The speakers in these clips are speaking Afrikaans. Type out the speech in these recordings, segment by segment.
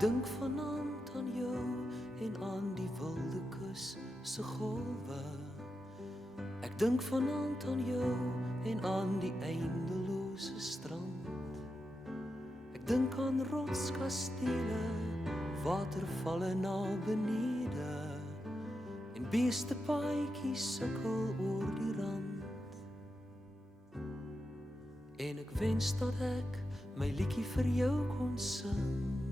dink vanaand aan jou en aan die wilde kus se golwe. Ek dink vanaand aan jou en aan die eindelose strand. Ek dink aan rotskastele, watervalle na benede en beestepaadjies sukkel oor die rand. En ek wens dat ek my liedjie vir jou kon sing.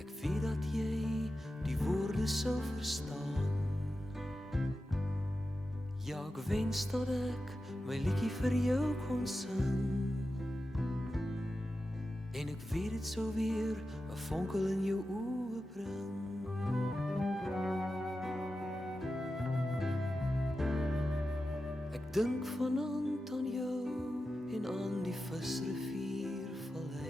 Ek weet dat jy die woorde sou verstaan. Ja, ek wens dat ek my liedjie vir jou kon sing. En ek weet dit sou weer 'n vonkel in jou oë bring. Ek dink vanaand aan jou en aan die visriviervallei.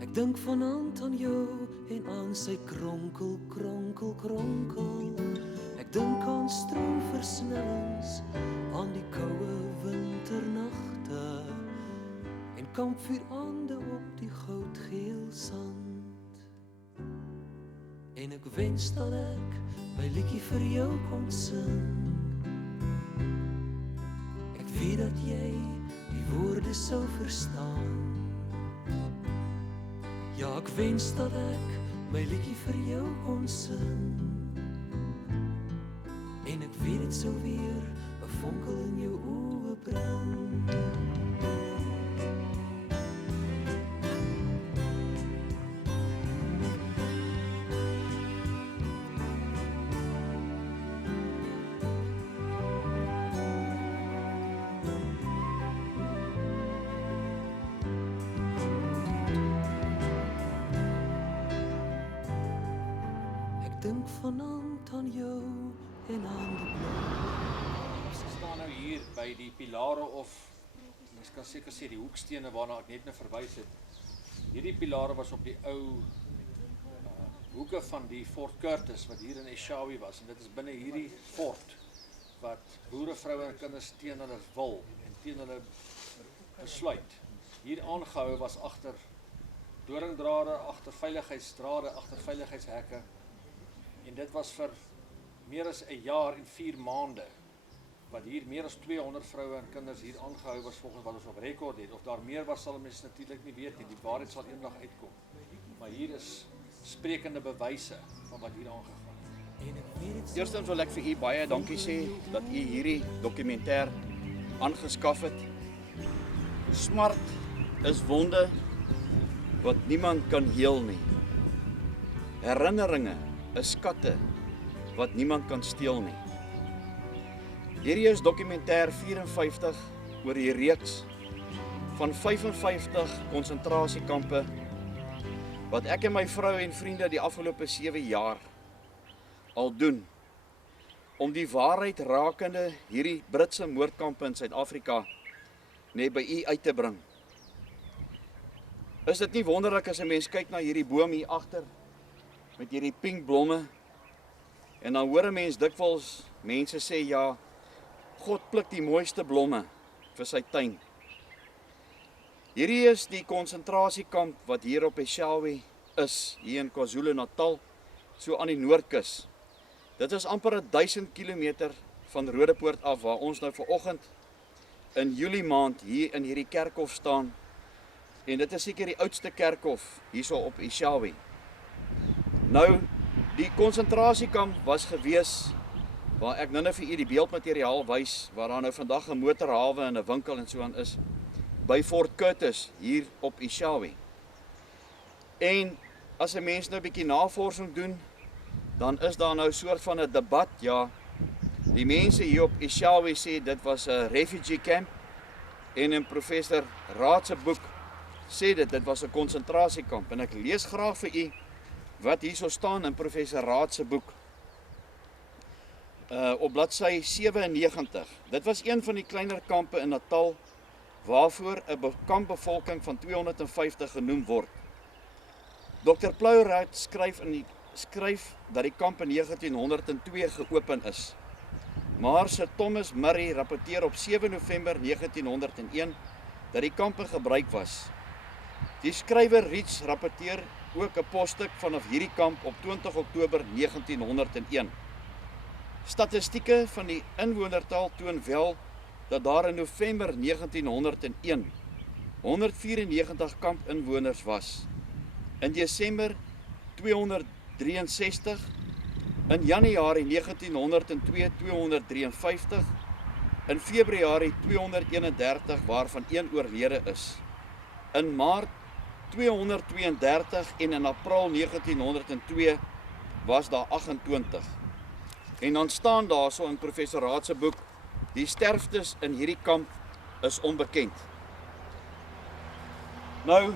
Ek dink vanaand aan jou en aan sy kronkel, kronkel, kronkel. Ek dink aan stroomversnellings, aan die koue winternagte en kampvuurande op die goudgeel sand. En ek wens dat ek my liedjie vir jou kon sing. Ek weet dat jy die woorde sou verstaan. Ja, ek wens dat ek my liedjie vir jou kon sing. En ek weet dit sou weer 'n vonkel in jou oë bring. Ek dink vanaand aan jou en aan die blou. Ons staan nou hier by die pilare of mens kan seker sê die hoekstene waarna ek net nou verwys het. Hierdie pilare was op die ou hoeke van die Fort Curtis wat hier in Eshowe was en dit is binne hierdie fort wat boere, vroue en kinders teen hulle wil en teen hulle besluit hier aangehou was agter doringdrade, agter veiligheidsdrade, agter veiligheidshekke. En dit was vir meer as 'n jaar en 4 maande wat hier meer as 200 vroue en kinders hier aangehou was volgens wat ons op rekord het. Of daar meer was sal mense natuurlik nie weet nie. Die waarheid sal eendag uitkom. Maar hier is sprekende bewyse van wat hier aangegaan het. Eerstens wil ek vir u baie dankie sê dat u hierdie dokumentêr aangeskaf het. Smart is wonde wat niemand kan heel nie. Herinneringe is skatte wat niemand kan steel nie. Hierdie is dokumentêr 54 oor die reeks van 55 konsentrasiekampe wat ek en my vrou en vriende die afgelope 7 jaar al doen om die waarheid rakende hierdie Britse moordkampe in Suid-Afrika net by u uit te bring. Is dit nie wonderlik as 'n mens kyk na hierdie boom hier agter met hierdie pink blomme en dan hoor 'n mens dikwels mense sê ja, God pluk die mooiste blomme vir sy tuin. Hierdie is die konsentrasiekamp wat hier op Eshowe is, hier in KwaZulu-Natal, so aan die noordkus. Dit is amper 1000 kilometer van Rodepoort af waar ons nou vanoggend in Julie maand hier in hierdie kerkhof staan. En dit is seker die oudste kerkhof hierso op Eshowe. Nou, die konsentrasiekamp was gewees waar ek nou vir u die beeldmateriaal wys waar daar nou vandag 'n motorhawe en 'n winkel en so aan is by Fort Curtis hier op Eshowe. En as 'n mens nou 'n bietjie navorsing doen, dan is daar nou 'n soort van 'n debat, ja. Die mense hier op Eshowe sê dit was 'n refugee camp en in professor Raad se boek sê dit was 'n konsentrasiekamp en ek lees graag vir u wat hierso staan in professor Raad se boek. Op bladsy 97. Dit was een van die kleiner kampe in Natal waarvoor 'n kampbevolking van 250 genoem word. Dr. Plowright skryf dat die kamp in 1902 geopen is. Maar Sir Thomas Murray rapporteer op 7 November 1901 dat die kamp in gebruik was. Die skrywer Reeds rapporteer ook 'n posstuk vanaf hierdie kamp op 20 Oktober 1901. Statistieke van die inwonertal toon wel dat daar in November 1901 194 kampinwoners was. In Desember 263, in Januarie 1902 253, in Februarie 231 waarvan een oorlede is. In Maart 232 en in April 1902 was daar 28. En dan staan daarso in professor Raad se boek, die sterftes in hierdie kamp is onbekend. Nou,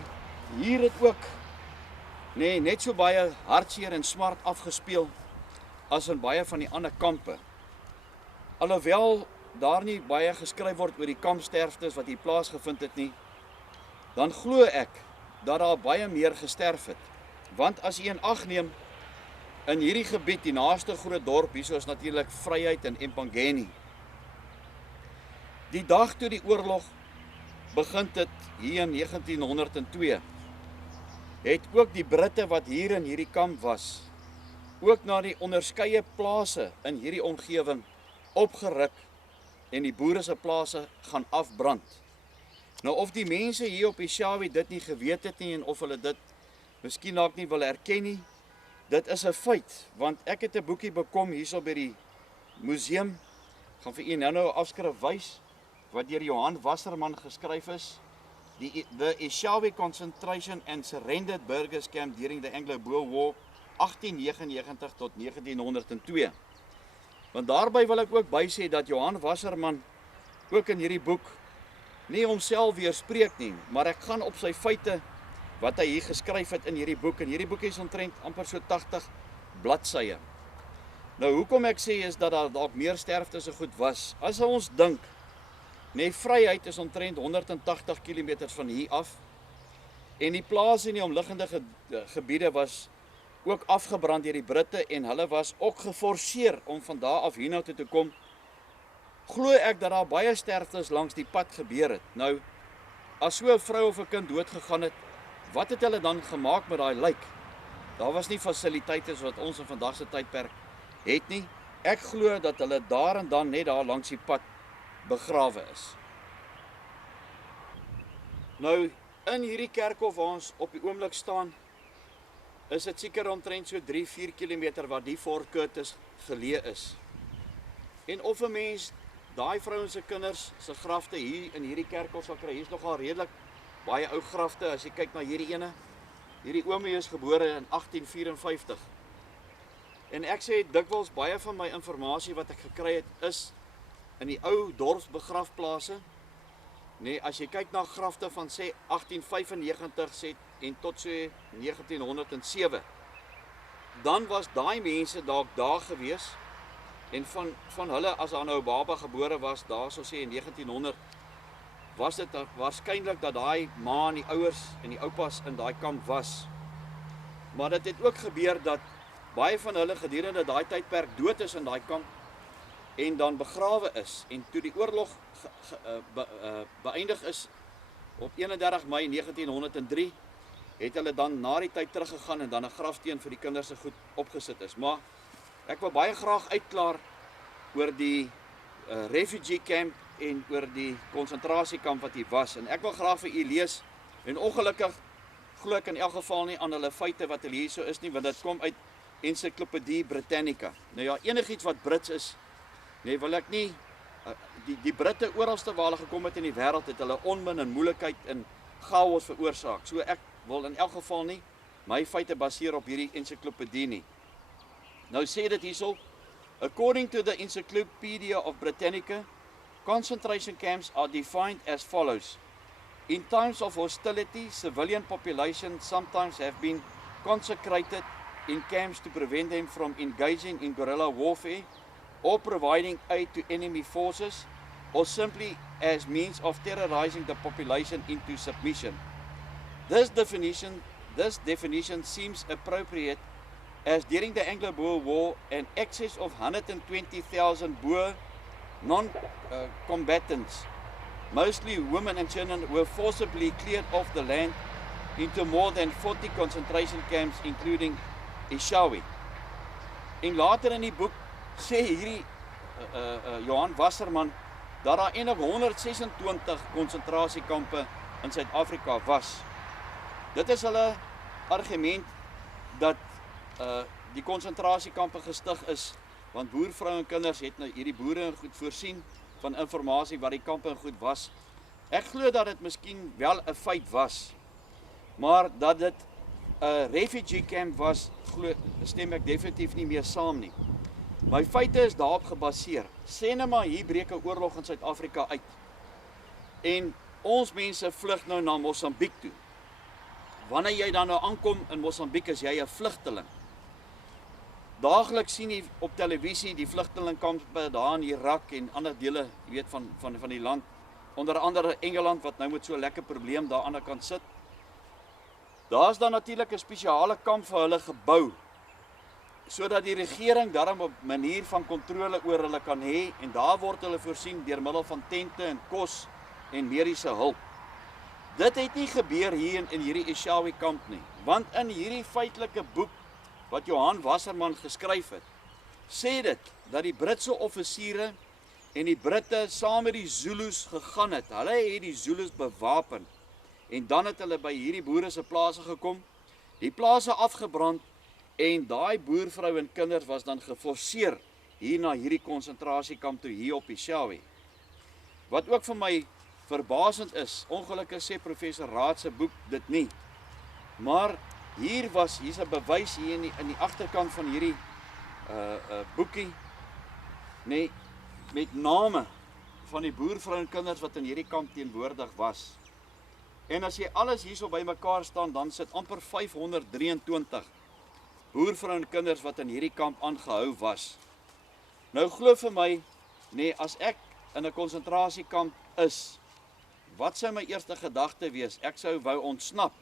hier het ook net so baie hartseer en smart afgespeel as in baie van die ander kampe. Alhoewel daar nie baie geskryf word oor die kampsterftes wat hier plaasgevind het nie, dan glo ek dat daar baie meer gesterf het. Want as jy in ag neem, in hierdie gebied, die naaste groot dorp, hierso is natuurlik Vryheid en Empangeni. Die dag toe die oorlog begin het hier in 1902, het ook die Britte wat hier in hierdie kamp was, ook na die onderskeie plase in hierdie omgewing opgeruk en die boere se plase gaan afbrand. Nou of die mense hier op Eshowe dit nie geweet het nie en of hulle dit miskien dalk nie wil erken nie, dit is 'n feit, want ek het 'n boekie bekom hierso by die museum, gaan vir u nou 'n afskrif wys, wat deur Johan Wasserman geskryf is, The Eshowe Concentration and Surrendered Burgers Camp during the Anglo-Boer War 1899 tot 1902. Want daarby wil ek ook bysê dat Johan Wasserman ook in hierdie boek nie homself weerspreek nie, maar ek gaan op sy feite wat hy hier geskryf het in hierdie boek, en hierdie boek is omtrent amper so 80 bladsye. Nou hoekom ek sê is dat daar dalk meer sterftes so goed was, as ons dink, Vryheid is omtrent 180 km van hier af, en die plase in die omliggende gebiede was ook afgebrand deur die Britte, en hulle was ook geforseer om van daar af hierna toe te kom. Glo ek dat daar baie sterftes langs die pad gebeur het. Nou, as so 'n vrou of 'n kind doodgegaan het, wat het hulle dan gemaak met daai lijk? Daar was nie fasiliteite soos wat ons in vandag se tydperk het nie. Ek glo dat hulle daar en dan net daar langs die pad begrawe is. Nou, in hierdie kerkhof waar ons op die oomblik staan, is dit seker omtrent so 3-4 km waar die Fort Curtis geleë is. En of 'n mens daai vrouens se kinders se grafte hier in hierdie kerkhof sal kry, hier is nogal redelik baie ou grafte, as jy kyk na hierdie ene. Hierdie oomie is gebore in 1854. En ek sê dikwels baie van my inligting wat ek gekry het is in die ou dorpsbegrafplase. As jy kyk na grafte van sê 1895 sê en tot so 1907, dan was daai mense dalk daar gewees, en van hulle, as daar nou 'n baba gebore was, daar so sê in 1900, was dit waarskynlik dat daai ma en die ouers en die oupas in daai kamp was. Maar dit het ook gebeur dat baie van hulle gedurende daai tydperk dood is in daai kamp en dan begrawe is. En toe die oorlog beëindig is op 31 Mei 1903, het hulle dan na die tyd teruggegaan en dan 'n grafsteen vir die kinders se goed opgesit is. Maar ek wil baie graag uitklaar oor die refugee camp en oor die konsentrasiekamp wat hier was. En ek wil graag vir u lees, en ongelukkig glo ek in elk geval nie aan hulle feite wat hulle hier so is nie, want dit kom uit Encyclopedie Britannica. Nou ja, enigiets wat Brits is, wil ek nie, die Britte oralste waar hulle gekom het in die wêreld, het hulle onmin en moeilikheid en chaos veroorsaak. So ek wil in elk geval nie my feite baseer op hierdie encyclopedie nie. Nou sê dit hierso, according to the Encyclopedia of Britannica, concentration camps are defined as follows. In times of hostility, civilian populations sometimes have been consecrated in camps to prevent them from engaging in guerrilla warfare or providing aid to enemy forces, or simply as means of terrorizing the population into submission. This definition seems appropriate, as during the Anglo-Boer War, an excess of 120,000 Boer non-combatants, mostly women and children, were forcibly cleared off the land into more than 40 concentration camps, including Ishawi. En later in die boek sê hierdie Johan Wasserman dat daar eintlik 126 konsentrasiekampe in Suid-Afrika was. Dit is hulle argument dat die konsentrasiekampe gestig is want boervrou en kinders het nou hierdie boere goed voorsien van inligting wat die kampe goed was. Ek glo dat dit miskien wel 'n feit was, maar dat dit 'n refugee camp was, stem ek definitief nie meer saam nie. My feite is daarop gebaseer. Sê net maar hier breek 'n oorlog in Suid-Afrika uit. En ons mense vlug nou na Mosambiek toe. Wanneer jy dan nou aankom in Mosambiek, is jy 'n vlugteling. Daagliks sien jy op televisie die vlugtelingkampe daar in Irak en ander dele, jy weet van die land. Onder andere Engeland wat nou met so 'n lekker probleem daar aan die kant sit. Daar's dan natuurlik 'n spesiale kamp vir hulle gebou sodat die regering daarom 'n manier van kontrole oor hulle kan hê en daar word hulle voorsien deur middel van tente en kos en mediese hulp. Dit het nie gebeur hier in hierdie Ishawi kamp nie, want in hierdie feitelike boek wat Johan Wasserman geskryf het, sê dit dat die Britse offisiere en die Britte saam met die Zulus gegaan het. Hulle het die Zulus bewapen en dan het hulle by hierdie boere se plase gekom, die plase afgebrand en daai boervrou en kinders was dan geforseer hier na hierdie konsentrasiekamp toe hier op Ishawi. Wat ook vir my verbasend is, ongelukkig sê professor Raad se boek dit nie. Maar hier's 'n bewys hier in die agterkant van hierdie boekie, nee, met name van die boervrou en kinders wat in hierdie kamp teenwoordig was. En as jy alles hierso bymekaar staan, dan sit amper 523 boervrou en kinders wat in hierdie kamp aangehou was. Nou glo vir my, nee, as ek in 'n konsentrasiekamp is, wat sou my eerste gedagte wees? Ek sou wou ontsnap.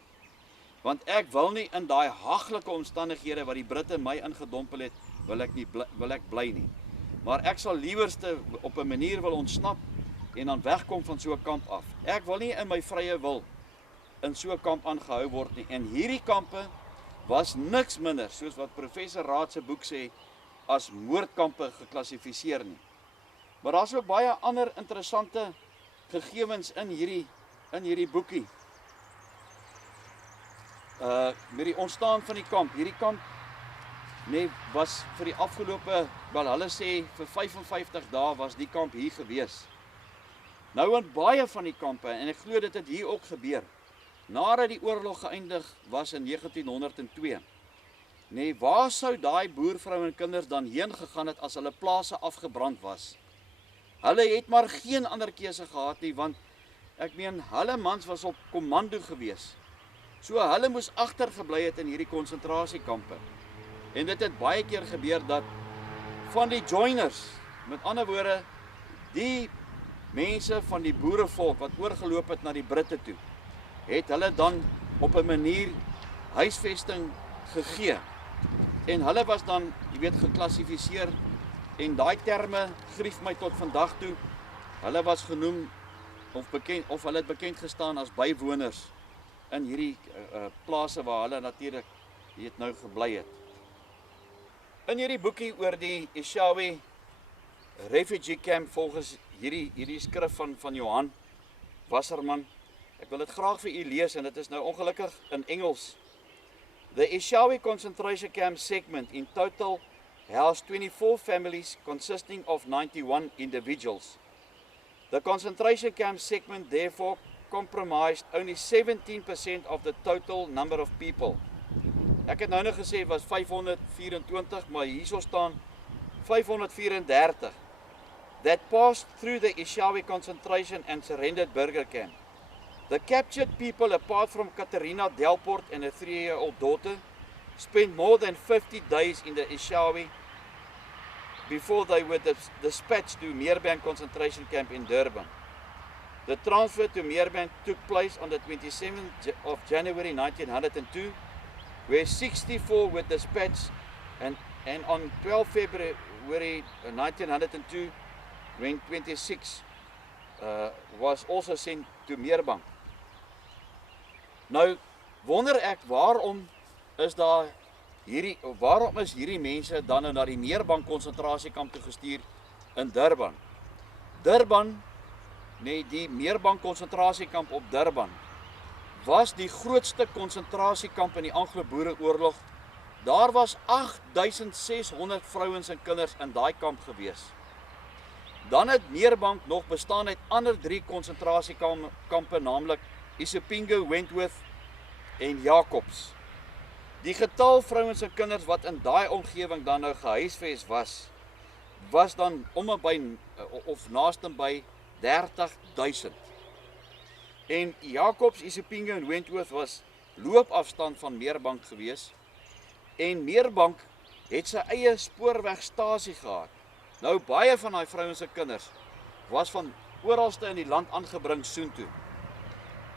Want ek wil nie in daai haglike omstandighede wat die Britte my ingedompel het, wil ek bly nie. Maar ek sal liewerste op 'n manier wil ontsnap en dan wegkom van so 'n kamp af. Ek wil nie in my vrye wil in so 'n kamp aangehou word nie. En hierdie kampe was niks minder, soos wat professor Raad se boek sê, as moordkampe geklassifiseer nie. Maar daar's ook baie ander interessante gegevens in hierdie boekie. Met die ontstaan van die kamp. Hierdie kamp was vir die afgelope, wel hulle sê vir 55 dae was die kamp hier gewees. Nou in baie van die kampe, en ek glo dit het hier ook gebeur, nadat die oorlog geëindig was in 1902, waar sou daai boervrou en kinders dan heen gegaan het as hulle plase afgebrand was? Hulle het maar geen ander keuse gehad nie, want ek meen, hulle mans was op kommando gewees. So hulle moes agtergebly het in hierdie konsentrasiekampe. En dit het baie keer gebeur dat van die joiners, met ander woorde, die mense van die boerevolk wat oorgeloop het na die Britte toe, het hulle dan op 'n manier huisvesting gegee. En hulle was dan, jy weet, geklassifiseer en daai terme grief my tot vandag toe. Hulle was genoem of hulle het bekend gestaan as bywoners in hierdie plase waar hulle natuurlik nou gebly het. In hierdie boekie oor die Ishawi refugee camp volgens hierdie skrif van Johan Wasserman, ek wil dit graag vir u lees en dit is nou ongelukkig in Engels. The Ishawi concentration camp segment in total housed 24 families consisting of 91 individuals. The concentration camp segment therefore comprised only 17% of the total number of people. Ek het nou gesê het was 524, maar hierso staan 534 that passed through the Ishawi concentration and surrendered burger camp. The captured people, apart from Katerina Delport and a 3-year-old daughter, spent more than 50 days in the Ishawi before they were dispatched to Meerbank concentration camp in Durban. The transfer to Meerbank took place on the 27th of January 1902, where 64 were dispatched, and on 12 February 1902, when 26 was also sent to Meerbank. Nou, wonder ek waarom is hierdie mense dan na die Meerbank konsentrasiekamp toegestuur in Durban. Durban, nee, die Meerbank konsentrasiekamp op Durban was die grootste konsentrasiekamp in die Anglo-Boereoorlog. Daar was 8600 vrouens en kinders in daai kamp gewees. Dan het Meerbank nog bestaan uit ander 3 konsentrasiekampe, naamlik Isipingo, Wentworth en Jacobs. Die getal vrouens en kinders wat in daai omgewing dan nou gehuisves was dan of naaste by 30.000. En Jacobs, Isipingo en Wentworth was loopafstand van Meerbank gewees. En Meerbank het sy eie spoorwegstasie gehad. Nou baie van daai vrouens en kinders was van oralste in die land aangebring soontoe.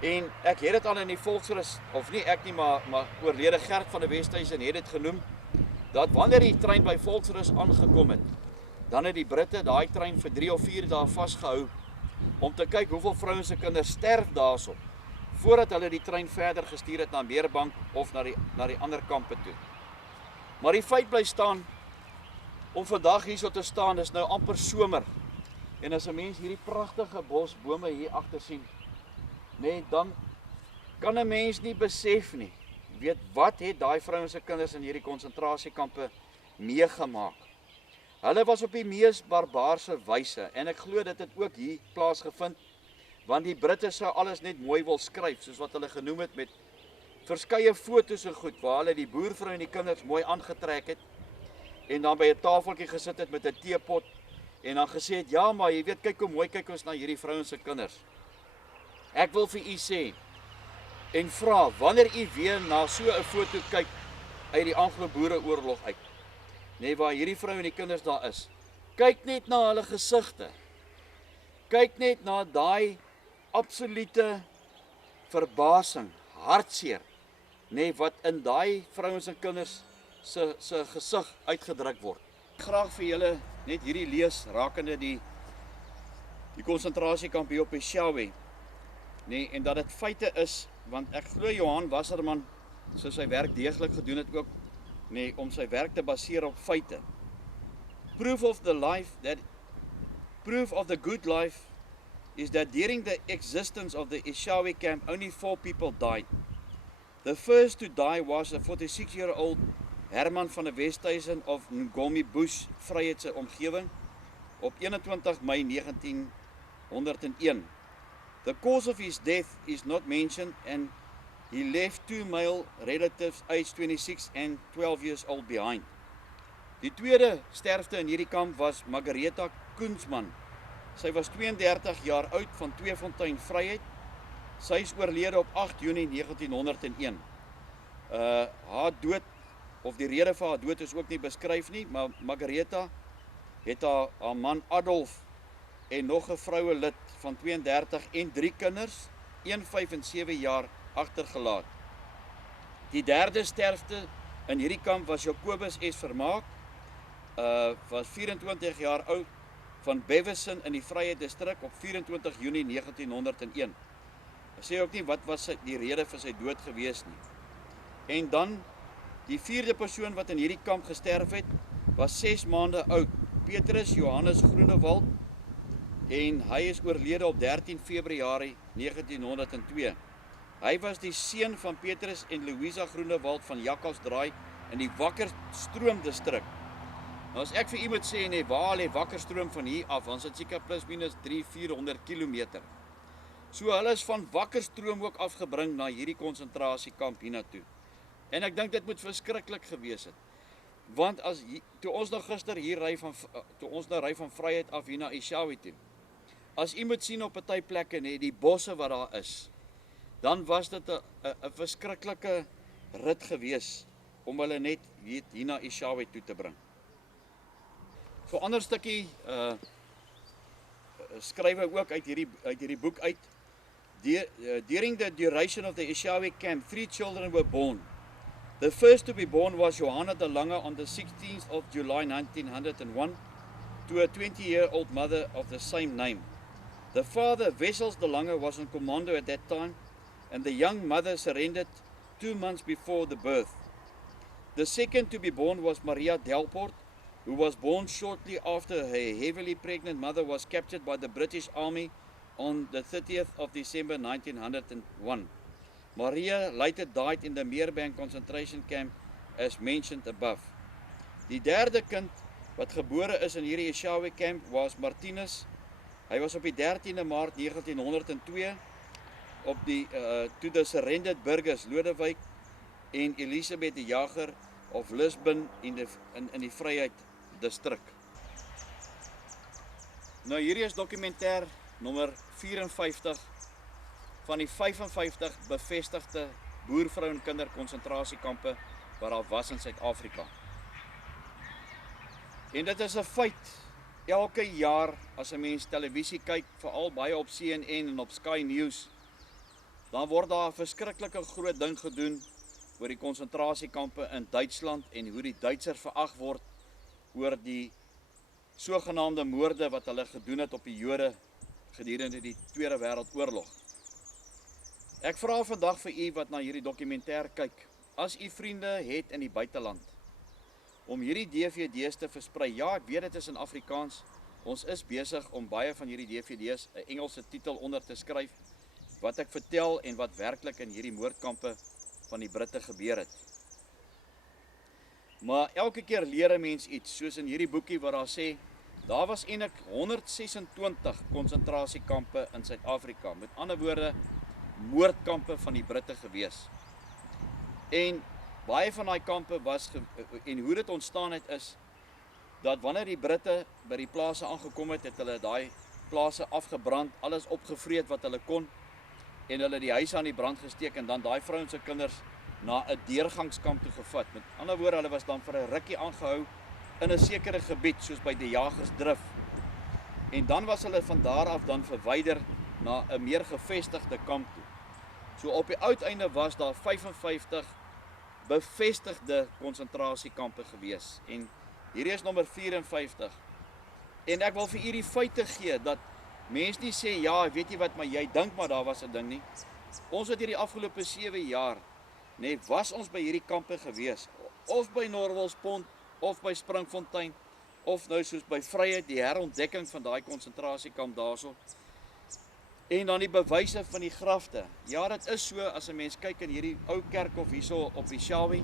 En ek het dit al in die volksrus, of nie ek nie, maar oorlede Gert van die Westhuizen het dit genoem, dat wanneer die trein by Volksrus aangekom het, dan het die Britte daai trein vir 3 of 4 dae vasgehou, om te kyk hoeveel vrouens en kinders sterf daarso, voordat hulle die trein verder gestuur het na Meerbank of na die ander kampe toe. Maar die feit bly staan, om vandag hierso te staan, is nou amper somer, en as 'n mens hierdie pragtige bos bome hier agter sien, nee, dan kan 'n mens nie besef nie, weet wat het daai vrouens en kinders in hierdie konsentrasiekampe meegemaak. Hulle was op die mees barbaarse wyse, en ek glo dit het ook hier plaasgevind, want die Britte sou alles net mooi wil skryf, soos wat hulle genoem het, met verskeie foto's en goed, waar hulle die boervrou en die kinders mooi aangetrek het, en dan by 'n tafeltjie gesit het met 'n teepot, en dan gesê het, ja, maar jy weet, kyk hoe mooi kyk ons na hierdie vrouens en kinders. Ek wil vir u sê, en vra, wanneer u weer na so 'n foto kyk, uit die Anglo-Boereoorlog uit, nee, waar hierdie vrou en die kinders daar is, kyk net na hulle gesigte, kyk net na daai absolute verbasing, hartseer, nee, wat in daai vrouens en kinders se gesig uitgedruk word. Graag vir julle net hierdie lees rakende die konsentrasiekamp hier op Eshowe, nee, en dat dit feite is, want ek glo Johan Wasserman, so sy werk deeglik gedoen het ook, nee, om sy werk te baseer op feite. Proof of the good life is that during the existence of the Eshowe camp, only 4 people died. The first to die was a 46-year-old Herman van der Westhuizen of Ngomi Bush, Vryheidse omgewing, op 21 Mei 1901. The cause of his death is not mentioned, and he left 2 male relatives aged 26 and 12 years old behind. Die tweede sterfte in hierdie kamp was Margaretha Koensman. Sy was 32 jaar oud van Tweefontein, Vryheid. Sy is oorlede op 8 Junie 1901. Haar dood, of die rede vir haar dood is ook nie beskryf nie, maar Margaretha het haar man Adolf en nog 'n vrouelid van 32 en 3 kinders, 1, 5 en 7 jaar agtergelaat. Die derde sterfte in hierdie kamp was Jacobus S. Vermaak, was 24 jaar oud, van Beveson in die Vryheid distrik op 24 Junie 1901. Ek sê ook nie wat was die rede vir sy dood gewees nie. En dan, die 4de persoon wat in hierdie kamp gesterf het, was 6 maande oud, Petrus Johannes Groenewald, en hy is oorlede op 13 Februarie 1902. Hy was die seun van Petrus en Louisa Groenewald van Jakkalsdraai in die Wakkerstroom distrik. Nou as ek vir iemand sê, nee, waar lê Wakkerstroom van hier af, dan is dit seker plus minus 300-400 kilometer. So hulle is van Wakkerstroom ook afgebring na hierdie konsentrasiekamp hiernatoe. En ek dink dit moet verskriklik gewees het. Want toe ons nou gister hier ry van Vryheid af hier na Eshowe toe, as iemand sien op 'n party plekke, nee, die bosse wat daar is, dan was dit 'n verskriklike rit gewees om hulle net hier na Eshowe toe te bring. So ander stukkie skryf ek ook uit hierdie boek uit. During the duration of the Eshowe camp, 3 children were born. The first to be born was Johanna de Lange on the 16th of July 1901 to a 20-year-old mother of the same name. The father, Wessels de Lange, was on commando at that time, and the young mother surrendered 2 months before the birth. The second to be born was Maria Delport, who was born shortly after her heavily pregnant mother was captured by the British Army on the 30th of December 1901. Maria later died in the Meerbank concentration camp as mentioned above. Die derde kind wat gebore is in hierdie Eshowe camp was Martinus. Hy was op die 13de Maart 1902 op die toe die surrendered burgers Lodewyk en Elisabeth die Jager of Lisbon in die Vryheid distrik. Nou hierdie is dokumentêr nommer 54 van die 55 bevestigde boervrou en kinder konsentrasiekampe wat daar was in Suid-Afrika. En dit is 'n feit, elke jaar as 'n mens televisie kyk, veral baie op CNN en op Sky News, dan word daar 'n verskriklike groot ding gedoen oor die konsentrasiekampe in Duitsland en hoe die Duitsers verag word oor die sogenaamde moorde wat hulle gedoen het op die Jode gedurende die Tweede Wêreldoorlog. Ek vra vandag vir u wat na hierdie dokumentêr kyk, as u vriende het in die buiteland, om hierdie DVD's te versprei. Ja, ek weet dit is in Afrikaans. Ons is besig om baie van hierdie DVD's 'n Engelse titel onder te skryf, wat ek vertel en wat werklik in hierdie moordkampe van die Britte gebeur het. Maar elke keer leer 'n mens iets, soos in hierdie boekie wat daar sê, daar was eintlik 126 konsentrasiekampe in Suid-Afrika. Met ander woorde, moordkampe van die Britte gewees. En baie van daai kampe was, en hoe dit ontstaan het is, dat wanneer die Britte by die plase aangekom het, het hulle daai plase afgebrand, alles opgevreet wat hulle kon, en hulle die huise aan die brand gesteek, en dan daai vrouens en kinders na 'n deurgangskamp toe gevat. Met ander woorde, hulle was dan vir 'n rukkie aangehou in 'n sekere gebied, soos by die Jagersdrif. En dan was hulle van daar af dan verwyder na 'n meer gevestigde kamp toe. So op die uiteinde was daar 55 bevestigde konsentrasiekampe gewees. En hierdie is nommer 54. En ek wil vir u die feite gee, dat mense nie sê, ja, weet jy wat, maar jy dink maar daar was 'n ding nie. Ons het hierdie afgelope 7 jaar, was ons by hierdie kampe gewees, of by Norwelspont, of by Springfontein, of nou soos by Vryheid, die herontdekking van daai konsentrasiekamp daarso. En dan die bewyse van die grafte. Ja, dit is so, as 'n mens kyk in hierdie ou kerkhof hierso op die Eshowe,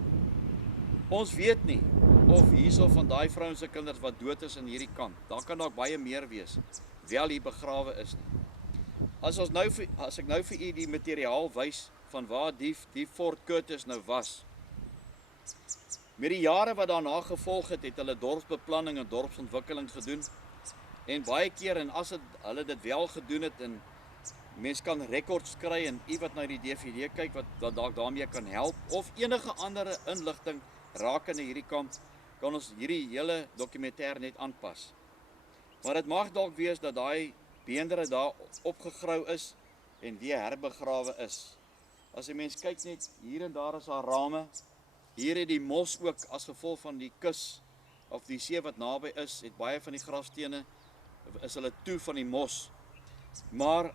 ons weet nie of hierso van daai vrouens se kinders wat dood is in hierdie kamp, daar kan dalk baie meer wees, wel hier begrawe is nie. As ek nou vir u die materiaal wys van waar die Fort Curtis nou was. Met die jare wat daarna gevolg het, het hulle dorpsbeplanning en dorpsontwikkeling gedoen. En baie keer, en as hulle dit wel gedoen het, en mens kan rekords kry, en u wat na die DVD kyk, wat dalk daarmee kan help, of enige andere inligting rakende hierdie kamp, kan ons hierdie hele dokumentêr net aanpas. Maar dit mag dalk wees dat daai beendere daar opgegrou is en weer herbegrawe is. As 'n mens kyk net, hier en daar is daar rame. Hier het die mos ook as gevolg van die kus of die see wat naby is, het baie van die grafstene is hulle toe van die mos. Maar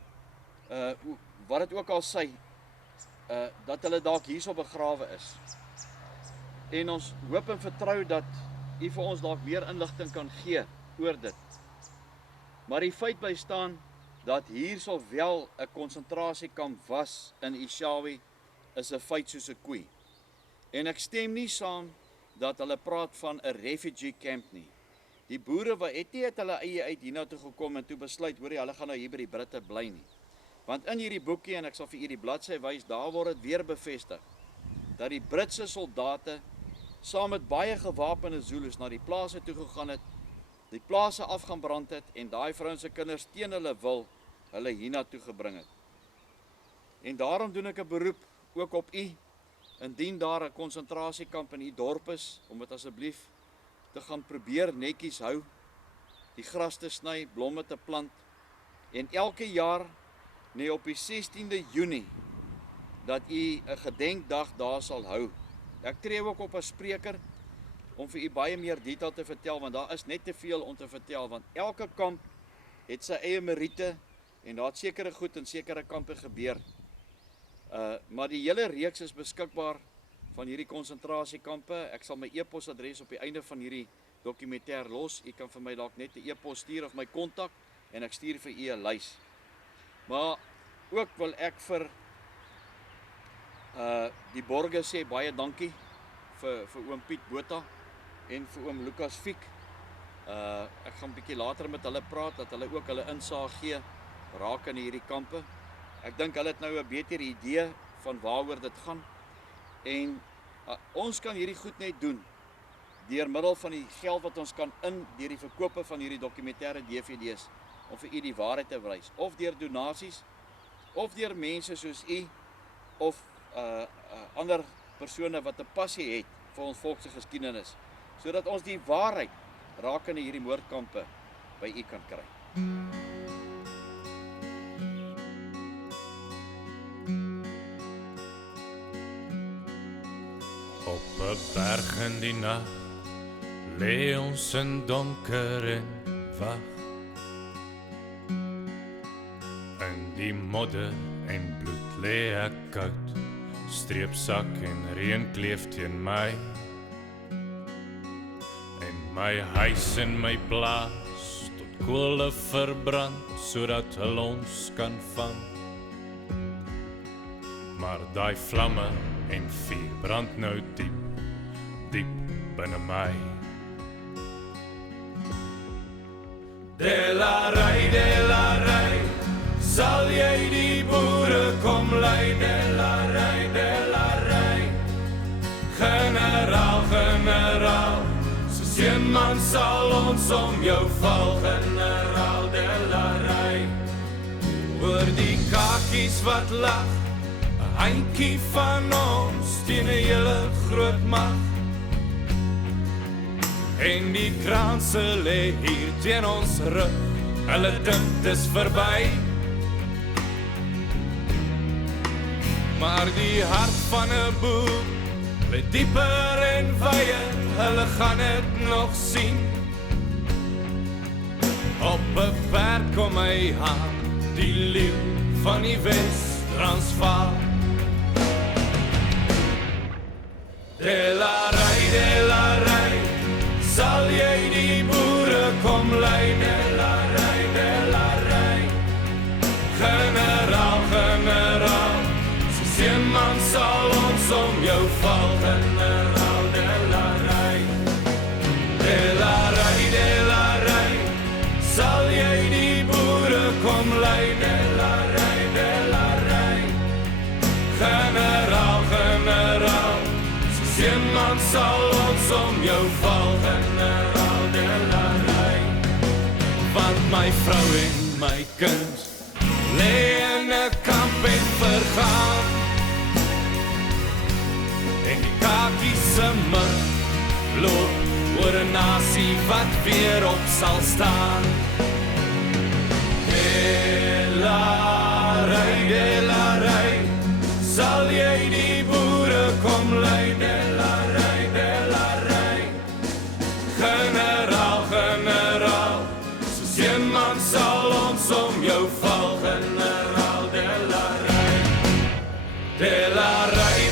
wat dit ook al sê, dat hulle dalk hierso begrawe is. En ons hoop en vertrou dat u vir ons dalk meer inligting kan gee oor dit. Maar die feit bly staan dat hierso wel 'n konsentrasiekamp was in Eshowe, is 'n feit soos 'n koei. En ek stem nie saam dat hulle praat van 'n refugee camp nie. Die boere het nie uit hulle eie uit hiernatoe gekom en toe besluit, hoor jy, hulle gaan nou hier by die Britte bly nie. Want in hierdie boekie, en ek sal vir u die bladsy wys, daar word dit weer bevestig, dat die Britse soldate saam met baie gewapende Zulus na die plase toe gegaan het, die plase af gaan brand het, en daai vrouens se kinders teen hulle wil, hulle hiernatoe gebring het. En daarom doen ek 'n beroep, ook op u, indien daar 'n konsentrasiekamp in u dorp is, om dit asseblief te gaan probeer netjies hou, die gras te sny, blomme te plant, en elke jaar, op die 16de Junie, dat u 'n gedenkdag daar sal hou. Ek tree ook op as spreker, om vir u baie meer detail te vertel, want daar is net te veel om te vertel, want elke kamp het sy eie meriete, en daar het sekere goed in sekere kampe gebeur. Maar die hele reeks is beskikbaar van hierdie konsentrasiekampe. Ek sal my e-posadres op die einde van hierdie dokumentêr los. U kan vir my dalk net 'n e-pos stuur of my kontak en ek stuur vir u 'n lys. Maar ook wil ek vir die borge sê baie dankie vir oom Piet Botha en vir oom Lukas Fiek. Ek gaan 'n bietjie later met hulle praat dat hulle ook hulle insaag gee raak in hierdie kampe. Ek dink hulle het nou 'n beter idee van waaroor dit gaan. En ons kan hierdie goed net doen deur middel van die geld wat ons kan deur die verkope van hierdie dokumentêre DVD's om vir u die waarheid te wys, of deur donasies, of deur mense soos u of ander persone wat 'n passie het vir ons volk se geskiedenis, sodat ons die waarheid rakende hierdie moordkampe by u kan kry. Op 'n berg in die nag lê ons in donker en wag. In die modder en bloed lê ek koud, streepsak en reën kleef teen my. En my huis en my plaas tot kolle verbrand, sodat hulle ons kan vang. Maar daai vlamme en vuur brand nou diep, diep binne my. Delarai, sal jy die boere kom lei? Delarai, generaal, soos een man sal ons om jou val, generaal Delarai. Oor die kakies wat lag, 'n handjie van ons teen 'n hele groot mag. En die kranse lê hier teen ons rug, hulle dink dis verby. Maar die hart van 'n boer lê dieper en wyer, hulle gaan dit nog sien. Op 'n berg kom hy aan, die leeu van die Wes-Transvaal. Delarai, sal jy die boere kom lei? Delarai, generaal, soos een man sal ons om jou val, generaal Delarai. Delarai, sal jy die boere kom lei? Delarai, generaal, soos een man sal ons om jou val, generaal Delarai. Want my vrou en my kind lê in 'n kamp en vergaan, en die kakies se mug loop oor 'n nasie wat weer op sal staan. Delarai, sal jy die boere kom lei? Delarai, generaal, soos een man sal ons om jou val, generaal Delarai. Delarai,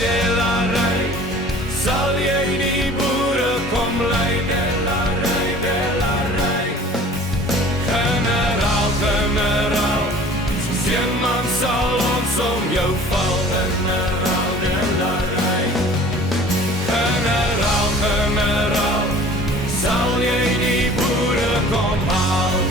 sal jy die boere kom lei? Delarai, generaal, soos een man sal ons om jou val, generaal Delarai. Generaal, sal jy die boere kom haal?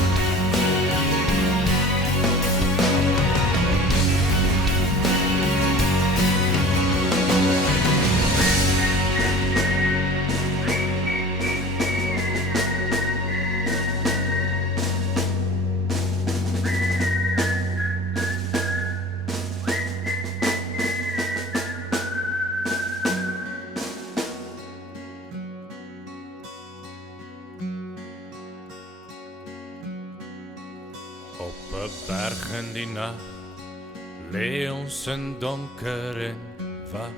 Op 'n berg in die nag lê ons in donker en wag.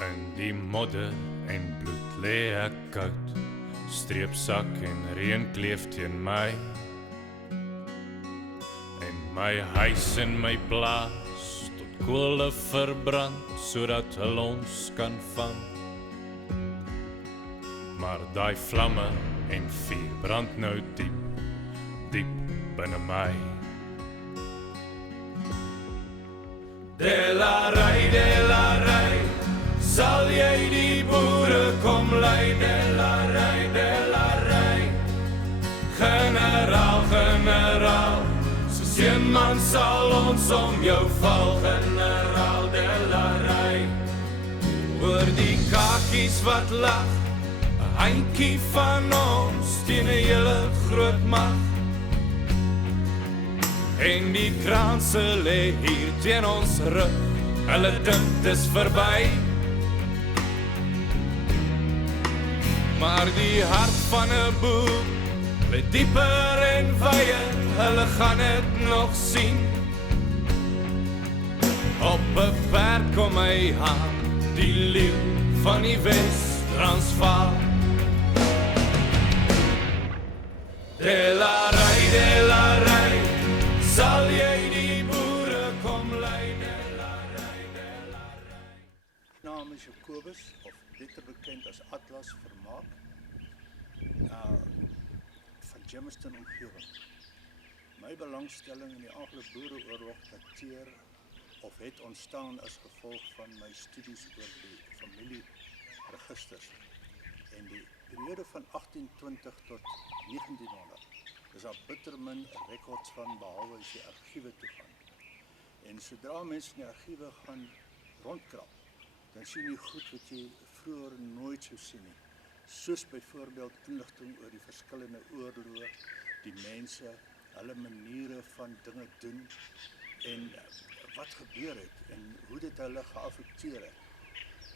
In die modder en bloed lê ek koud, streepsak en reën kleef teen my. En My huis en my plaas tot kole verbrand, sodat hulle ons kan vang. Maar daai vlamme en vuur brand nou diep, diep binne my. Delarai, sal jy die boere kom lei? Delarai, generaal, soos een man sal ons om jou val. Generaal Delarai, oor die kakies wat lag, 'n handjie van ons teen 'n hele groot mag. En die kranse lê hier teen ons rug, hulle dink dis verby. Maar die hart van 'n boer lê dieper en wyer, hulle gaan dit nog sien. Op 'n perd kom hy aan, die leeu van die Wes-Transvaal. Delarai, sal jy die boere kom lei? Delarai. Naam is Jacobus, of beter bekend as Atlas Vermaak, van Germiston omgewing. My belangstelling in die Anglo-Boereoorlog dateer of het ontstaan as gevolg van my studies oor die familieregisters en die periode van 1820 tot 1900. Is daar bitter min records van, behalwe as jy argiewe toe gaan. En sodra mense in die argiewe gaan rondkrap, dan sien jy goed wat jy vroeger nooit sou sien nie. Soos byvoorbeeld inligting oor die verskillende oorloë, die mense, hulle maniere van dinge doen en wat gebeur het en hoe dit hulle geaffekteer het.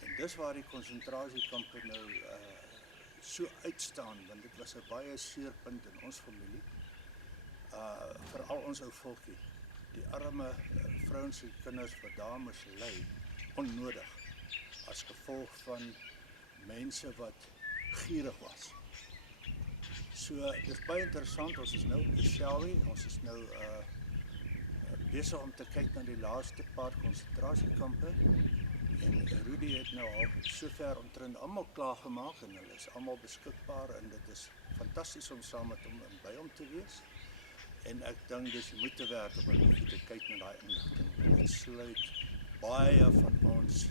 En dis waar die konsentrasiekampe nou so uitstaan, want dit was 'n baie seerpunt in ons familie, veral ons ou volkie, die arme vrouens en kinders wat daar moes ly, onnodig, as gevolg van mense wat gierig was. So, dit is baie interessant, ons is nou op Eshowe, ons is nou besig om te kyk na die laaste paar konsentrasiekampe, en Rudy het nou al sover omtrent almal klaargemaak en hulle is almal beskikbaar en dit is fantasties om saam met hom en by hom te wees. En ek dink dis die moeite werd om 'n bietjie te kyk na daai inligting. Dit sluit baie van ons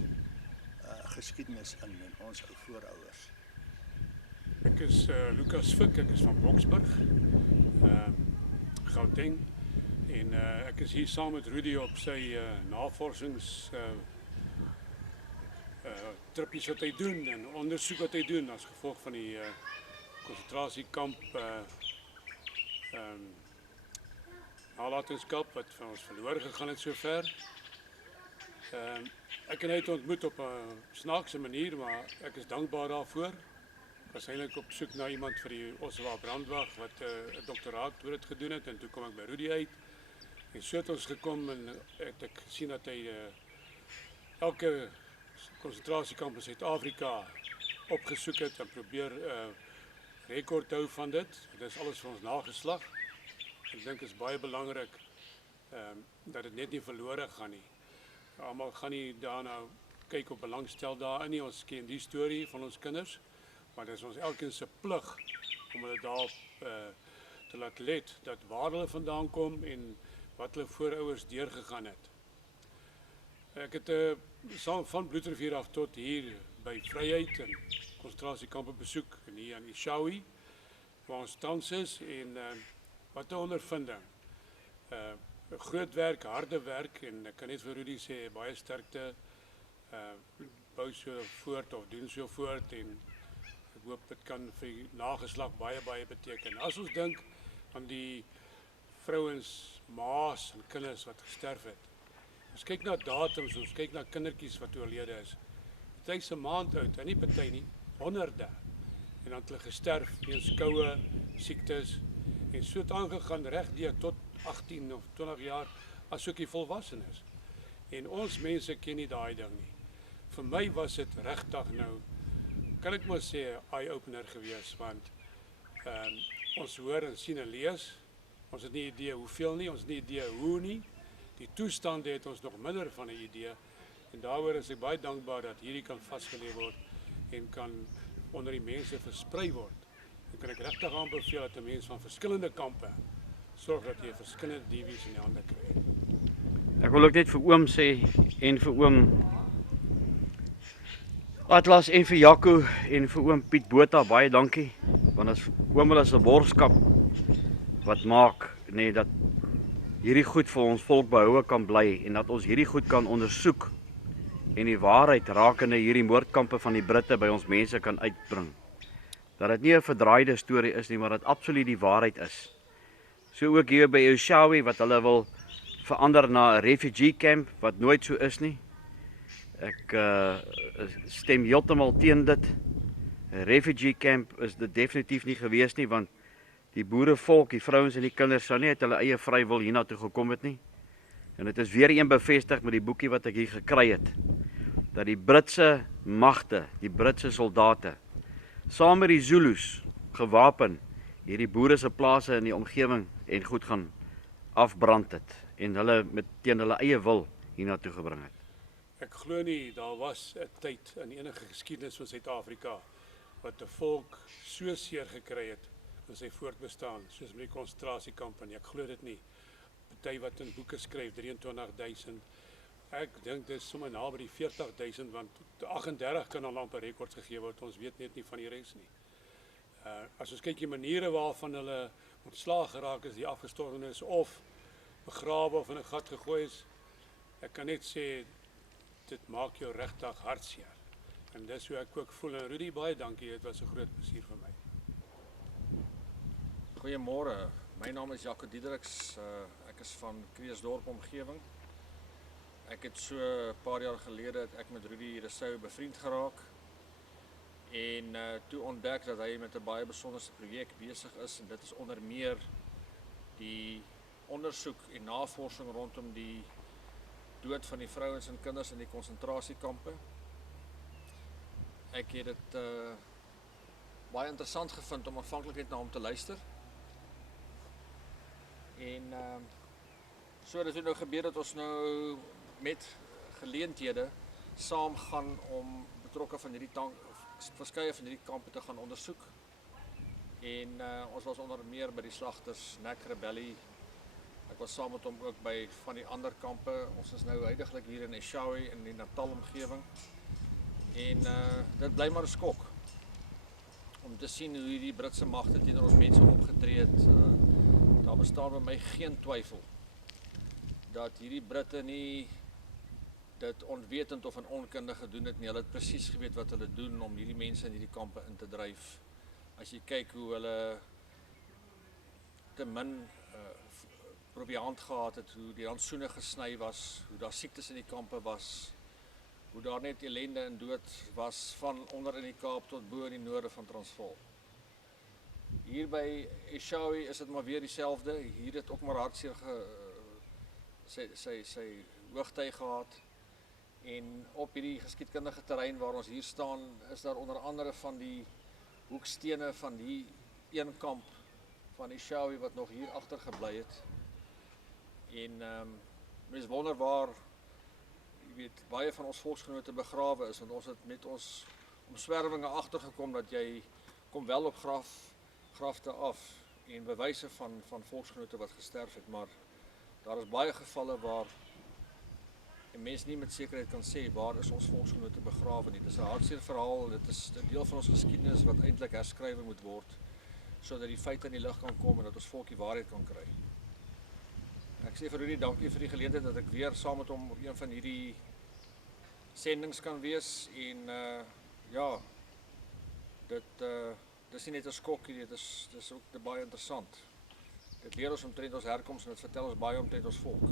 geskiedenis in en ons ou voorouers. Ek is Lucas Fik, ek is van Boksburg, Gauteng, en ek is hier saam met Rudy op sy navorsings trippies wat hy doen en ondersoek wat hy doen as gevolg van die konsentrasiekamp nalatenskap wat van ons verloor gegaan het sover. Ek en hy het ontmoet op 'n snaakse manier, maar ek is dankbaar daarvoor. Ek was eintlik op soek na iemand vir die Ossewa brandwag wat 'n doktoraat oor dit gedoen het en toe kom ek by Rudy uit. En so het ons gekom en het ek gesien dat hy elke konsentrasiekamp in Suid-Afrika opgesoek het en probeer rekord hou van dit. Dit is alles vir ons nageslag. Ek dink dit is baie belangrik dat dit net nie verlore gaan nie. Almal gaan nie daarna kyk op belangstel daarin nie. Ons ken die storie van ons kinders, maar dit is ons elkeen se plig om hulle daarop te laat let dat waar hulle vandaan kom en wat hulle voorouers deurgegaan het. Ek het van Bloedrivier af tot hier by Vryheid en konsentrasiekampe besoek en hier aan Eshowe, waar ons tans is en wat 'n ondervinding. Groot werk, harde werk en ek kan net vir Rudy sê baie sterkte, bou so voort of doen so voort en ek hoop dit kan vir die nageslag baie beteken. As ons dink aan die vrouens, ma's en kinders wat gesterf het. Ons kyk na datums, ons kyk na kindertjies wat oorlede is. Party se maand oud, en nie party nie, honderde. En dan het hulle gesterf weens koue, siektes en so het aangegaan regdeur tot 18 of 20 jaar as ook die volwassenes. En ons mense ken nie daai ding nie. Vir my was dit regtig nou, kan ek maar sê, eye-opener gewees, want ons hoor en sien en lees Ons het nie idee hoeveel nie, ons het nie idee hoe nie. Die toestande het ons nog minder van 'n idee. En daaroor is ek baie dankbaar dat hierdie kan vasgelê word en kan onder die mense versprei word. En kan ek regtig aanbeveel dat 'n mens van verskillende kampe sorg dat jy verskillende DV's in die hande kry. Ek wil ook net vir oom sê en vir oom Atlas en vir Jaco en vir oom Piet Botha baie dankie, want as oom hulle se borgskap wat maak dat hierdie goed vir ons volk behoue kan bly en dat ons hierdie goed kan ondersoek en die waarheid rakende hierdie moordkampe van die Britte by ons mense kan uitbring. Dat dit nie 'n verdraaide storie is nie, maar dat absoluut die waarheid is. So ook hier by Eshowe wat hulle wil verander na 'n refugee camp wat nooit so is nie. Ek stem heeltemal teen dit. 'n Refugee camp is dit definitief nie gewees nie, want die boerevolk, die vrouens en die kinders sou nie uit hulle eie vrywil hiernatoe gekom het nie. En dit is weer een bevestig met die boekie wat ek hier gekry het, dat die Britse magte, die Britse soldate, saam met die Zulus gewapen hierdie boere se plase in die omgewing en goed gaan afbrand het en hulle teen hulle eie wil hiernatoe gebring het. Ek glo nie daar was 'n tyd in enige geskiedenis van Suid-Afrika wat 'n volk so seer gekry het in sy voortbestaan soos met die konsentrasiekampe nie. Ek glo dit nie. Party wat in boeke skryf 23.000. Ek dink dit is sommer naby die 40.000 want 38 kan al amper rekords gegee word. Ons weet net nie van die res nie. As ons kyk die maniere waarvan hulle ontslaag geraak is, die afgestorven is of begrawe of in 'n gat gegooi is, ek kan net sê dit maak jou regtig hartseer. En dis hoe ek ook voel. En Rudy, baie dankie. Dit was 'n groot plesier vir my. Goeiemôre. My naam is Jaco Diedericks. Ek is van Kreeusdorp omgewing. Ek het so 'n paar jaar gelede ek met Rudy Rousseau bevriend geraak. En toe ontdek dat hy met 'n baie besonderse projek besig is en dit is onder meer die ondersoek en navorsing rondom die dood van die vrouens en kinders in die konsentrasiekampe. Ek het dit baie interessant gevind om aanvanklik net na hom te luister. En so dat het nou gebeur dat ons nou met geleenthede saam gaan om betrokke van verskeie van hierdie kampe te gaan ondersoek. En ons was onder meer by die slagters Nek Rebellie. Ek was saam met hom ook by van die ander kampe. Ons is nou huidiglik hier in Eshowe in die Natal omgewing. En dit bly maar 'n skok om te sien hoe hierdie Britse magte teenoor ons mense opgetree het. Daar bestaan by my geen twyfel dat hierdie Britte nie dit onwetend of in onkunde gedoen het nie. Hulle het presies geweet wat hulle doen om hierdie mense in hierdie kampe in te dryf. As jy kyk hoe hulle te min proviant gehad het, hoe die rantsoene gesny was, hoe daar siektes in die kampe was, hoe daar net ellende en dood was van onder in die Kaap tot bo in die noorde van Transvaal. Hier by Eshowe is dit maar weer dieselfde. Hier het ook maar hartseer sy hoogtyd gehad. En op hierdie geskiedkundige terrein waar ons hier staan, is daar onder andere van die hoekstene van die een kamp van Eshowe wat nog hier agter gebly het. En mens wonder waar baie van ons volksgenote begrawe is, want ons het met ons omswervinge agtergekom dat jy kom wel op grafte af en bewyse van volksgenote wat gesterf het, maar daar is baie gevalle waar 'n mens nie met sekerheid kan sê waar is ons volksgenote begrawe nie. Dit is 'n hartseer verhaal, dit is 'n deel van ons geskiedenis wat eintlik herskrywe moet word sodat die feite in die lig kan kom en dat ons volk die waarheid kan kry. Ek sê vir Rudy dankie vir die geleentheid dat ek weer saam met hom op een van hierdie sendings kan wees en ja, dit is nie net 'n skok nie, dit is ook baie interessant. Dit leer ons omtrent ons herkoms en dit vertel ons baie omtrent ons volk.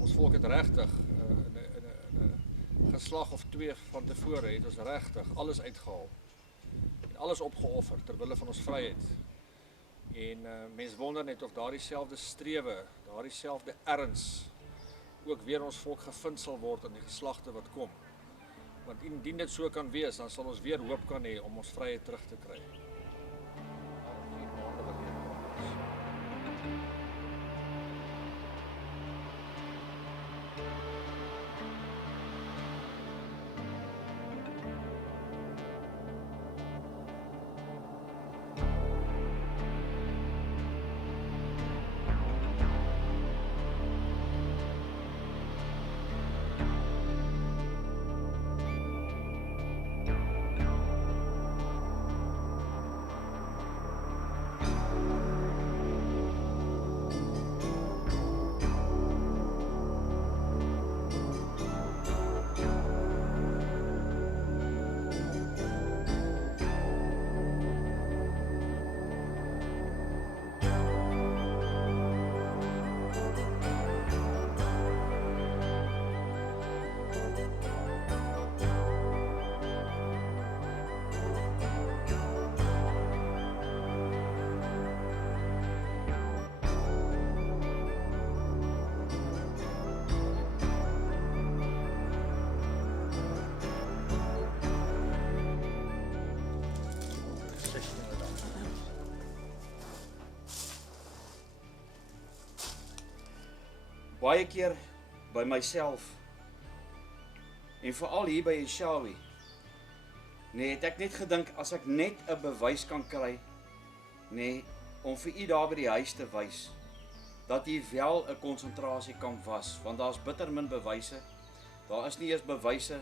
Ons volk het regtig in 'n geslag of twee van tevore het ons regtig alles uitgehaal en alles opgeoffer ter wille van ons vryheid. En mens wonder net of daardie selfde strewe, daardie selfde erns ook weer ons volk gevind sal word in die geslagte wat kom. Want indien dit so kan wees, dan sal ons weer hoop kan hê om ons vryheid terug te kry. baie keer by myself en veral hier by Eshowe, nee, het ek net gedink, as ek net 'n bewys kan kry, nee, om vir u daar by die huis te wys, dat hier wel 'n konsentrasiekamp was, want daar's bitter min bewyse, daar is nie eers bewyse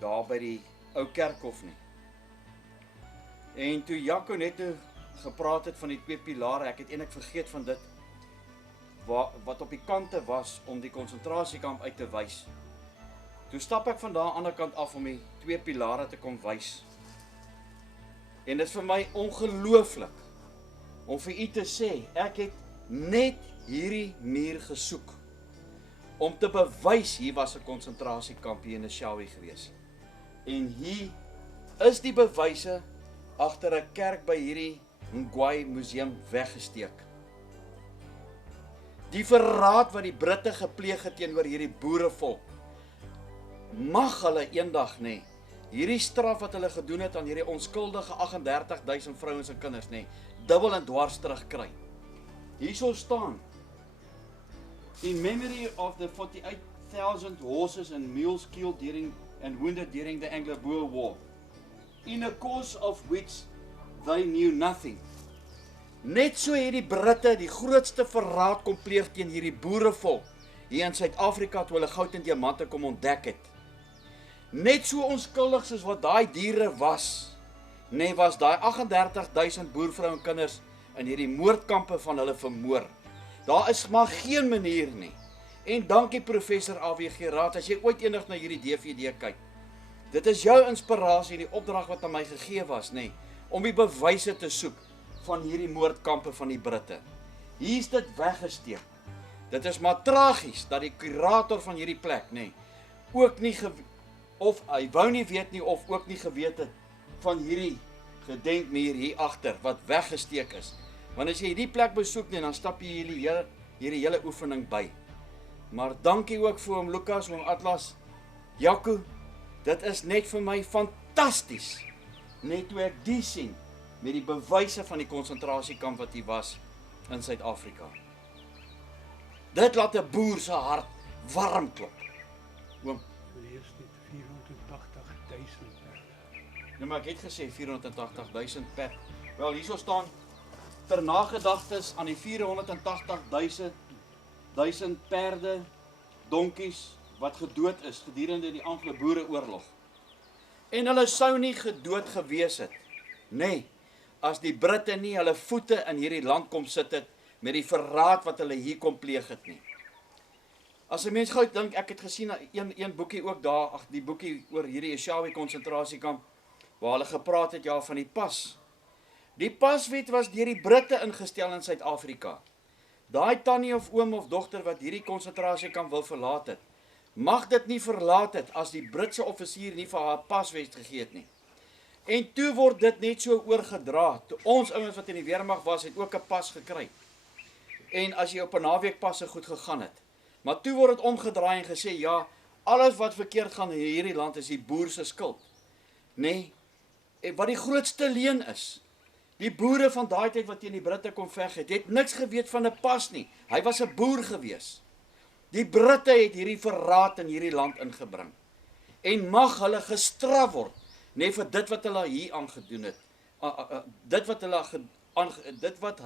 daar by die ou kerkhof nie. En toe Jaco net gepraat het van die 2 pilare, ek het eintlik vergeet van dit, wat op die kante was om die konsentrasiekamp uit te wys. Toe stap ek van daar aan die ander kant af om die 2 pilare te kom wys. En dit is vir my ongelooflik om vir u te sê, ek het net hierdie muur gesoek om te bewys hier was 'n konsentrasiekamp hier in Eshowe gewees. En hier is die bewyse agter 'n kerk by hierdie Ngwai museum weggesteek. Die verraad wat die Britte gepleeg het teenoor hierdie boerevolk, mag hulle eendag hierdie straf wat hulle gedoen het aan hierdie onskuldige 38.000 vrouens en kinders dubbel en dwars terugkry. Hierso staan: in memory of the 48,000 horses and mules killed and wounded during the Anglo-Boer War, in a course of which they knew nothing. Net so het die Britte die grootste verraad kom pleeg teen hierdie boerevolk hier in Suid-Afrika toe hulle goud en diamante kom ontdek het. Net so onskuldig soos wat daai diere was, was daai 38.000 boervrou en kinders in hierdie moordkampe van hulle vermoor. Daar is maar geen manier nie. En dankie professor AWG Raad, as jy ooit enig na hierdie DVD kyk. Dit is jou inspirasie, die opdrag wat aan my gegee was, om die bewyse te soek van hierdie moordkampe van die Britte. Hier is dit weggesteek. Dit is maar tragies dat die kurator van hierdie plek, ook nie of hy wou nie weet nie of ook nie geweet het van hierdie gedenkmuur hier agter wat weggesteek is. Want as jy hierdie plek besoek dan stap jy hierdie hele oefening by. Maar dankie ook vir oom Lukas, oom Atlas, Jaco, dit is net vir my fantasties. Net toe ek die sien met die bewyse van die konsentrasiekamp wat hier was in Suid-Afrika. Dit laat 'n boer se hart warm klop. Oom, Lees dit 480.000 perde. nou maar ek het gesê 480.000 perd. Wel, hierso staan ter nagedagtes aan die 480.000 perde, donkies wat gedood is gedurende die Anglo-Boereoorlog. En hulle sou nie gedood gewees het, as die Britte nie hulle voete in hierdie land kom sit het met die verraad wat hulle hier kom pleeg het nie. As 'n mens gou dink, ek het gesien een boekie ook daar, die boekie oor hierdie Eshowe konsentrasiekamp, waar hulle gepraat het van die pas. Die paswet was deur die Britte ingestel in Suid-Afrika. Daai tannie of oom of dogter wat hierdie konsentrasiekamp wil verlaat het, mag dit nie verlaat het as die Britse offisier nie vir haar paswet gegee het nie. En toe word dit net so oorgedra. Ons ouens wat in die weermag was, het ook 'n pas gekry. En as jy op 'n naweekpasse goed gegaan het. Maar toe word dit omgedraai en gesê, ja, alles wat verkeerd gaan in hierdie land is die boer se skuld. Wat die grootste leuen is. Die boere van daai tyd wat teen die Britte kom veg het niks geweet van 'n pas nie. Hy was 'n boer gewees. Die Britte het hierdie verraad in hierdie land ingebring. En mag hulle gestraf word, vir dit wat hulle hier aangedoen het. Dit wat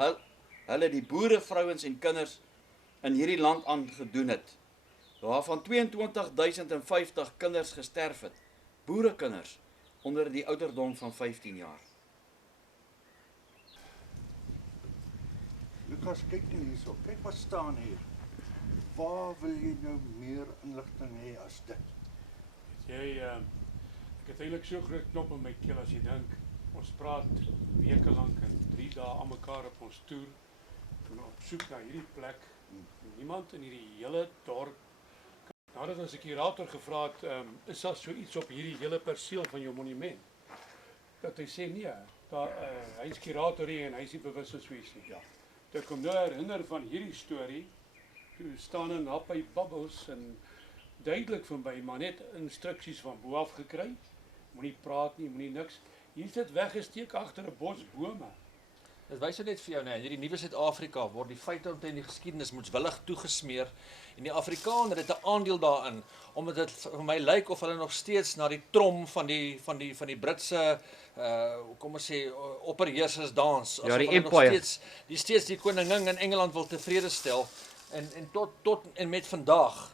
hulle die boere, vrouens en kinders in hierdie land aangedoen het. Waarvan 22.050 kinders gesterf het. Boerekinders onder die ouderdom van 15 jaar. Lukas, kyk nou hierso. Kyk wat staan hier. Waar wil jy nou meer inligting hê as dit? Jy, ek het eintlik so groot knop in my keel as jy dink, ons praat weke lank en 3 dae aan mekaar op ons toer, op soek na hierdie plek, niemand in hierdie hele dorp, nadat ons 'n kurator gevra het, is daar so iets op hierdie hele perseel van jou monument? Dat hy sê, nee, hy is kurator hier en hy is nie bewus van so iets nie. Ja. Dit kom nou herinner van hierdie storie, toe staan in Happy Bubbles en duidelik van by, maar net instruksies van bo af gekry. Moenie praat nie, moenie niks. Hier is dit weggesteek agter 'n bos bome. Dit wys net vir jou in hierdie nuwe Suid-Afrika word die feite omtrent die geskiedenis moetswillig toegesmeer en die Afrikaner het 'n aandeel daarin omdat dit vir my lyk of hulle nog steeds na die trom van die Britse kom ons sê opperheersers dans. Ja, die Asof hulle empire. nog steeds die koningin in Engeland wil tevrede stel en tot en met vandag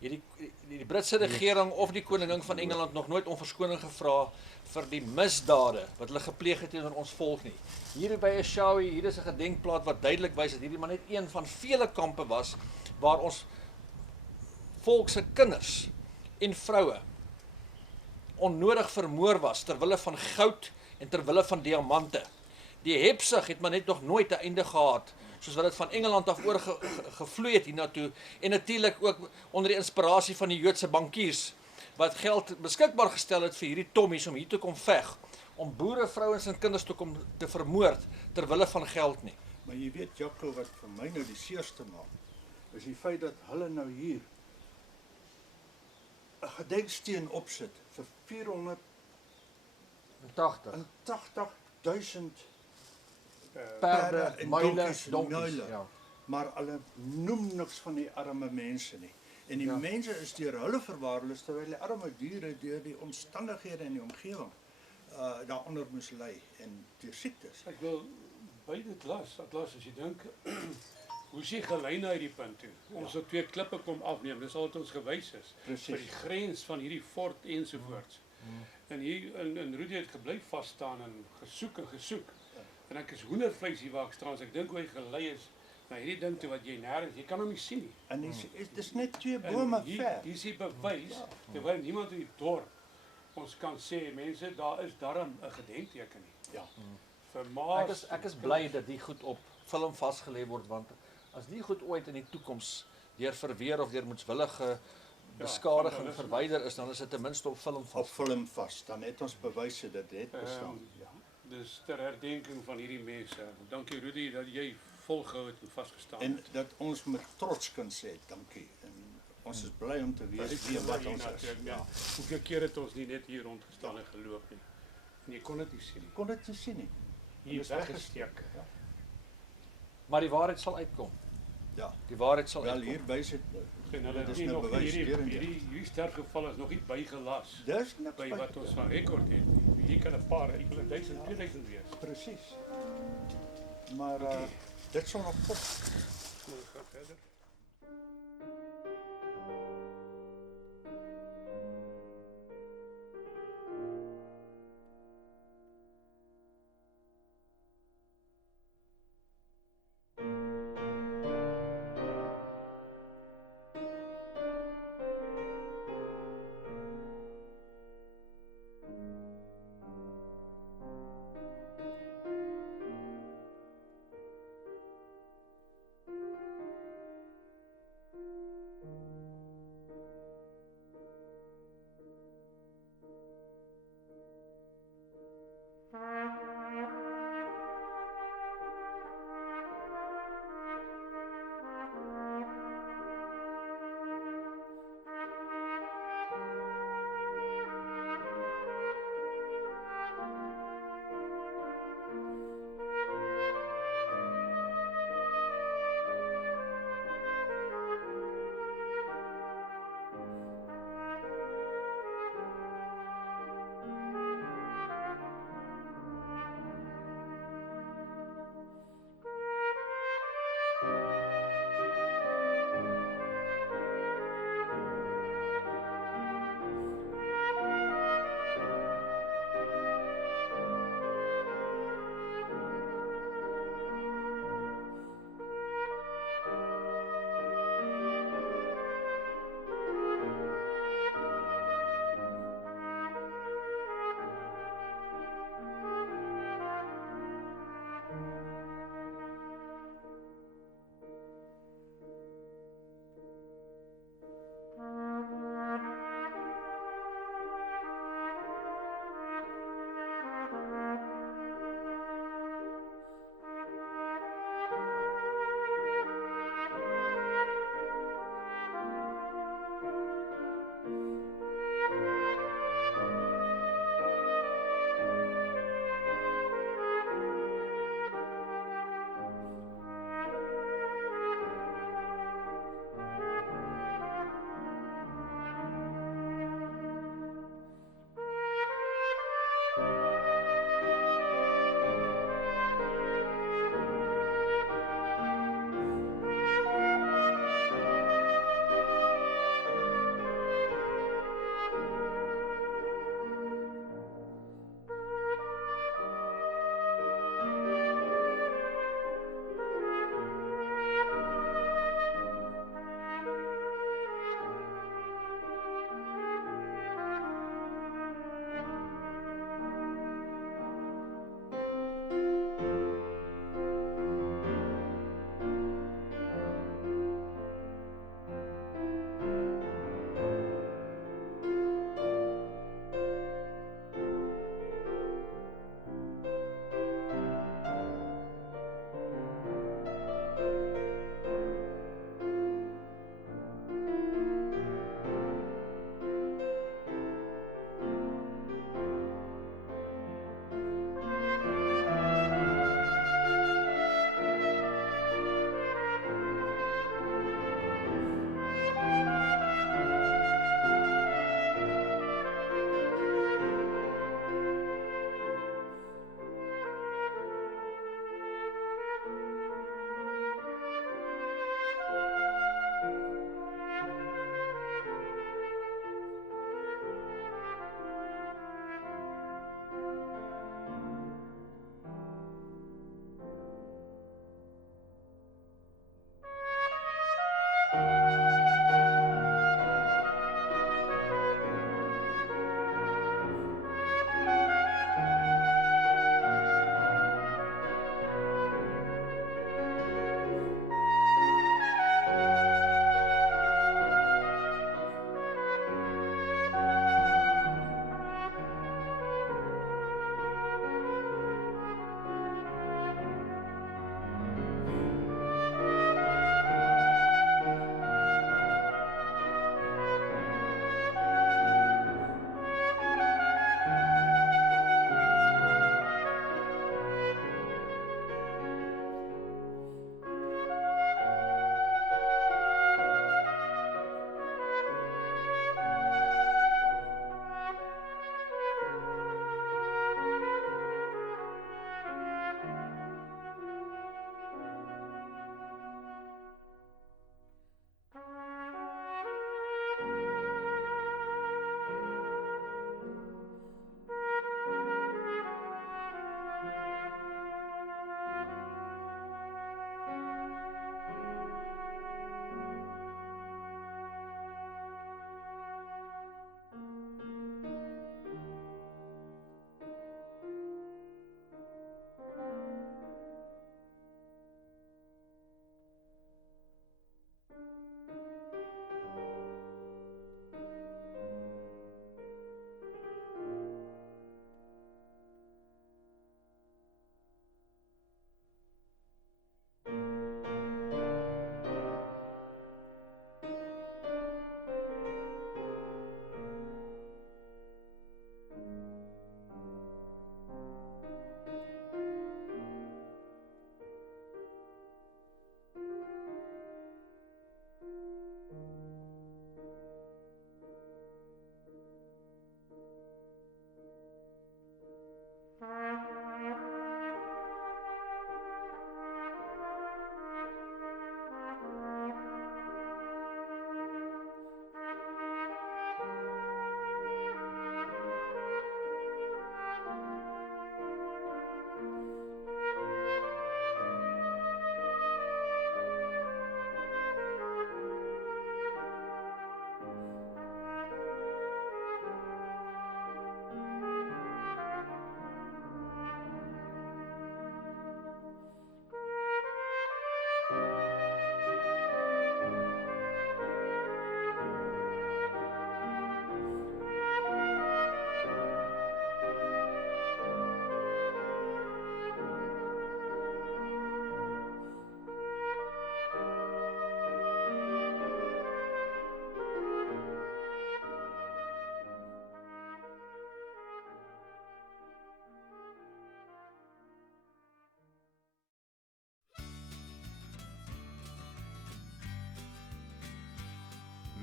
die Britse regering of die koningin van Engeland nog nooit om verskoning gevra vir die misdade wat hulle gepleeg het teenoor ons volk nie. Hier by Eshowe, hier is 'n gedenkplaat wat duidelik wys dat hierdie maar net een van vele kampe was waar ons volk se kinders en vroue onnodig vermoor was ter wille van goud en ter wille van diamante. Die hebsug het maar net nog nooit 'n einde gehad, soos wat dit van Engeland af oorgevloei het hiernatoe en natuurlik ook onder die inspirasie van die Joodse bankiers wat geld beskikbaar gestel het vir hierdie tommies om hier te kom veg, om boere, vrouens en kinders te kom te vermoord ter wille van geld nie. Maar jy weet Jaco wat vir my nou die seerste maak, is die feit dat hulle nou hier 'n gedenksteen opsit vir 480.000 Perde, en muile, donkies, donkies. Ja. maar hulle noem niks van die arme mense nie. En die mense is deur hulle verwaarloos terwyl die arme diere deur die omstandighede en die omgewing daaronder moes ly en deur siektes. Ek wil by dit las as jy dink, hoe is die gelyne uit die punt toe? Ons het 2 klippe kom afneem, dis al wat ons gewys is. Presies. Vir die grens van hierdie fort ensovoorts. En hier in Rudy het gebly vas staan en gesoek. En ek is hoendervleis hier waar ek staan, ek dink hoe hy gelei is na hierdie ding toe wat jy nêrens, jy kan hom nie sien nie. En dis net 2 bome ver. Hier is die bewys, terwyl niemand in die dorp ons kan sê, mense, daar is darm 'n gedenkteken nie. Ja. Vir maas, Ek is bly dat die goed op film vasgelê word, want as die goed ooit in die toekoms deur verweer of deur moetswillige beskadiging verwyder is, dan is dit ten minste op film Op vas. film vas, dan het ons bewyse dat dit bestaan. Ja. dus ter herdenking van hierdie mense. Dankie Rudy dat jy volgehou het en vasgestaan En het. dat ons met trots kan sê dankie. En ons is bly om te weet wie en wat ons is. Ja. Hoeveel keer het ons nie net hier rondgestaan en geloop nie. En jy kon dit nie sien nie. Kon dit nie sien nie. Hier is weggesteek. Ja. Maar die waarheid sal uitkom. Ja. Die waarheid sal Wel uitkom. hier by sit En hulle Dit het is nie nou nog bewys deur en deur. hierdie sterfgeval is nog nie bygelas dis niks by by- wat ons van rekord het. Hier kan 'n paar, ek wil 1000, 2000 wees. Presies. Maar dit sal nog kom. Kom ons gaan verder.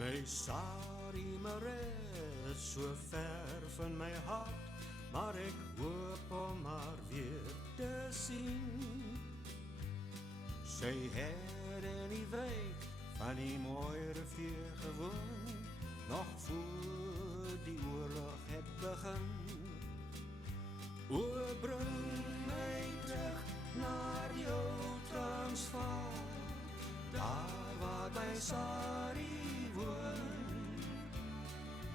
My Sarie Marais is so ver van my hart, maar ek hoop om haar weer te sien. Sy het in die wijk van die mooie rivier gewoon, nog voor die oorlog het begin. O, bring my terug naar die ou Transvaal, daar waar my Sarie woon.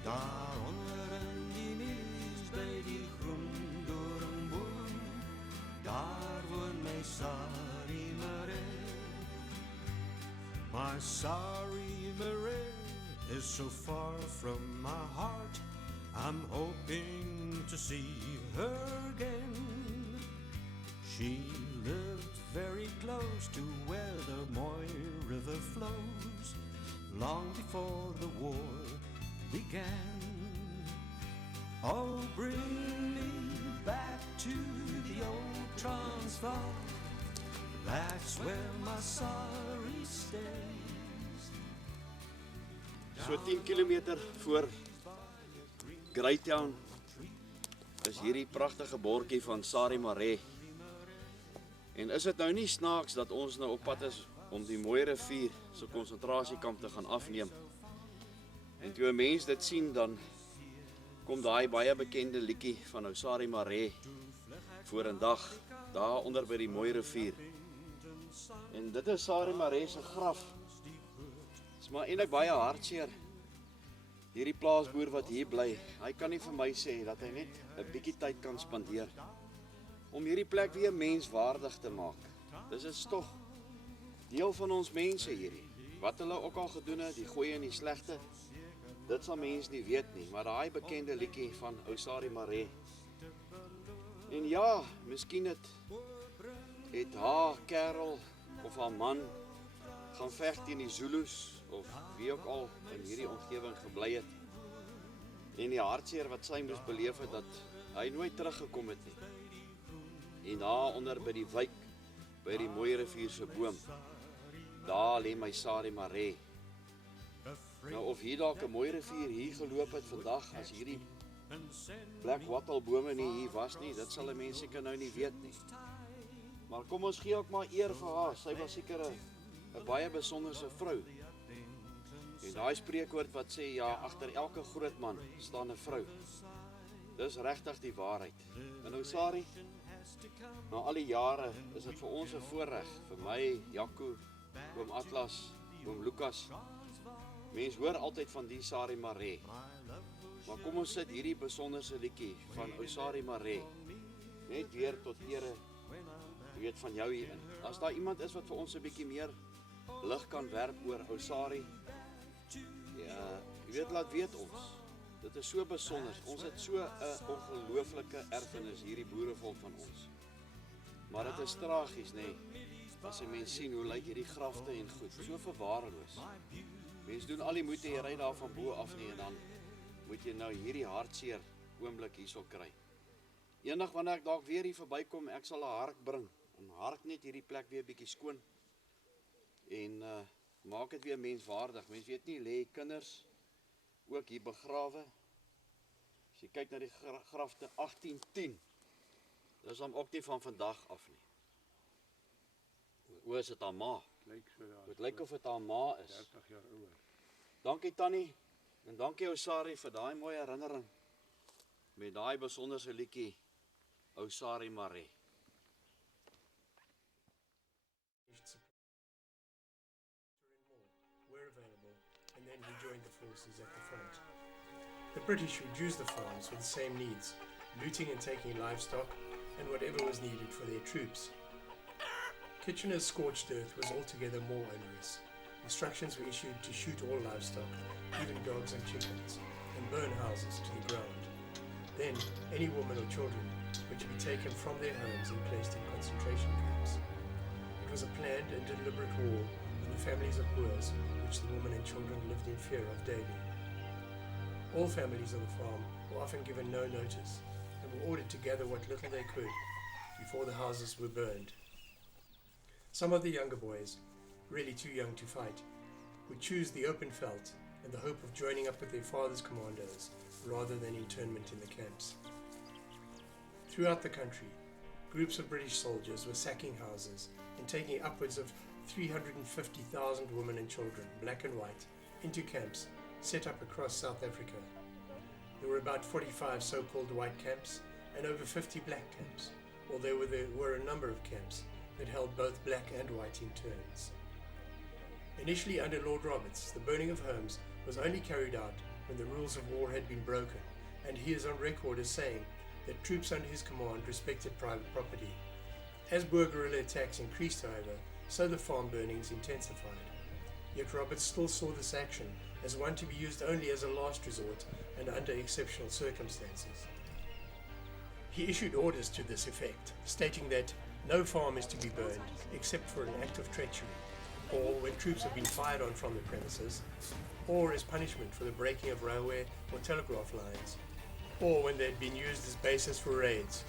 Daar onder in die mielies by die groen doringboom, daar woon my Sarie Marais. My Sarie Marais is so far from my heart, I'm hoping to see her again. She lived very close to where the Moy River flows, long before the war began. Oh, bring me back to the old Transvaal, that's where my Sarie stays. So 10 kilometer voor Greytown is hierdie pragtige bordjie van Sarie Marais. En is dit nou nie snaaks dat ons nou op pad is om die Mooi Rivier se konsentrasiekamp te gaan afneem? En toe 'n mens dit sien, dan kom daai baie bekende liedjie van ou Sarie Marais vorendag daar onder by die Mooi Rivier. En dit is Sarie Marais se graf. Dit is maar eintlik baie hartseer. Hierdie plaasboer wat hier bly, hy kan nie vir my sê dat hy net 'n bietjie tyd kan spandeer om hierdie plek weer menswaardig te maak. Dis is tog deel van ons mense hierdie. Wat hulle ook al gedoen het, die goeie en die slegte, dit sal mens nie weet nie, maar daai bekende liedjie van ou Sarie Marais. En ja, miskien het haar kerel of haar man gaan veg teen die Zulus of wie ook al in hierdie omgewing gebly het. En die hartseer wat sy moes beleef het, dat hy nooit teruggekom het nie. En daar onder by die wijk, by die Mooi Rivier se boom, daar lê my Sarie Marais. Nou of hier dalk 'n Mooi Rivier hier geloop het vandag, as hierdie black wattlebome nie hier was nie, dit sal 'n mens seker nou nie weet nie. Maar kom ons gee ook maar eer vir haar, sy was seker 'n baie besonderse vrou. En daai spreekwoord wat sê, ja, agter elke groot man staan 'n vrou. Dis regtig die waarheid. En nou Sarie, na al die jare is dit vir ons 'n voorreg, vir my, Jaco, oom Atlas, oom Lukas. Mens hoor altyd van die Sarie Marais. Maar kom ons sit hierdie besonderse liedjie van ou Sarie Marais net weer tot ere, jy weet, van jou hierin. As daar iemand is wat vir ons 'n bietjie meer lig kan werp oor ou Sarie, ja, jy weet, laat weet ons. Dit is so besonder. Ons het so 'n ongelooflike erfenis, hierdie boerevolk van ons. Maar dit is tragies, nê? As 'n mens sien hoe lyk hierdie grafte en goed, so verwaarloos. Mens doen al die moeite, jy ry daar van bo af nie, en dan moet jy nou hierdie hartseer oomblik hierso kry. Eendag wanneer ek dalk weer hier verbykom, ek sal 'n hark bring en hark net hierdie plek weer bietjie skoon. En maak dit weer menswaardig. Mens weet nie, lê kinders ook hier begrawe. As jy kyk na die grafte 1810, dis dan ook nie van vandag af nie. Hoe is dit haar ma? Het lyk of dit haar ma is. 30 jaar ouer. Dankie Tannie, en dankie ou Sarie vir daai mooi herinnering met daai besonderse liedjie, ou Sarie Marais. Were available, and then he joined the forces at the front. The British would use the farms for the same needs, looting and taking livestock, and whatever was needed for their troops. Kitchener's scorched earth was altogether more onerous. Instructions were issued to shoot all livestock, even dogs and chickens, and burn houses to the ground. Then, any women or children were to be taken from their homes and placed in concentration camps. It was a planned and deliberate war on the families of Boers, which the women and children lived in fear of daily. All families on the farm were often given no notice and were ordered to gather what little they could before the houses were burned. Some of the younger boys, really too young to fight, would choose the open veld and the hope of joining up with their father's commandos rather than internment in the camps. Throughout the country, groups of British soldiers were sacking houses and taking upwards of 350,000 women and children, black and white, into camps set up across South Africa. There were about 45 so-called white camps and over 50 black camps, although there were a number of camps that held both black and white in turns. Initially under Lord Roberts, the burning of homes was only carried out when the rules of war had been broken, and he is on record as saying that troops under his command respected private property. As Boer guerrilla attacks increased, however, so the farm burnings intensified. Yet Roberts still saw this action as one to be used only as a last resort and under exceptional circumstances. He issued orders to this effect, stating that no farm is to be burned except for an act of treachery, or when troops have been fired on from the premises, or as punishment for the breaking of railway or telegraph lines, or when they had been used as bases for raids,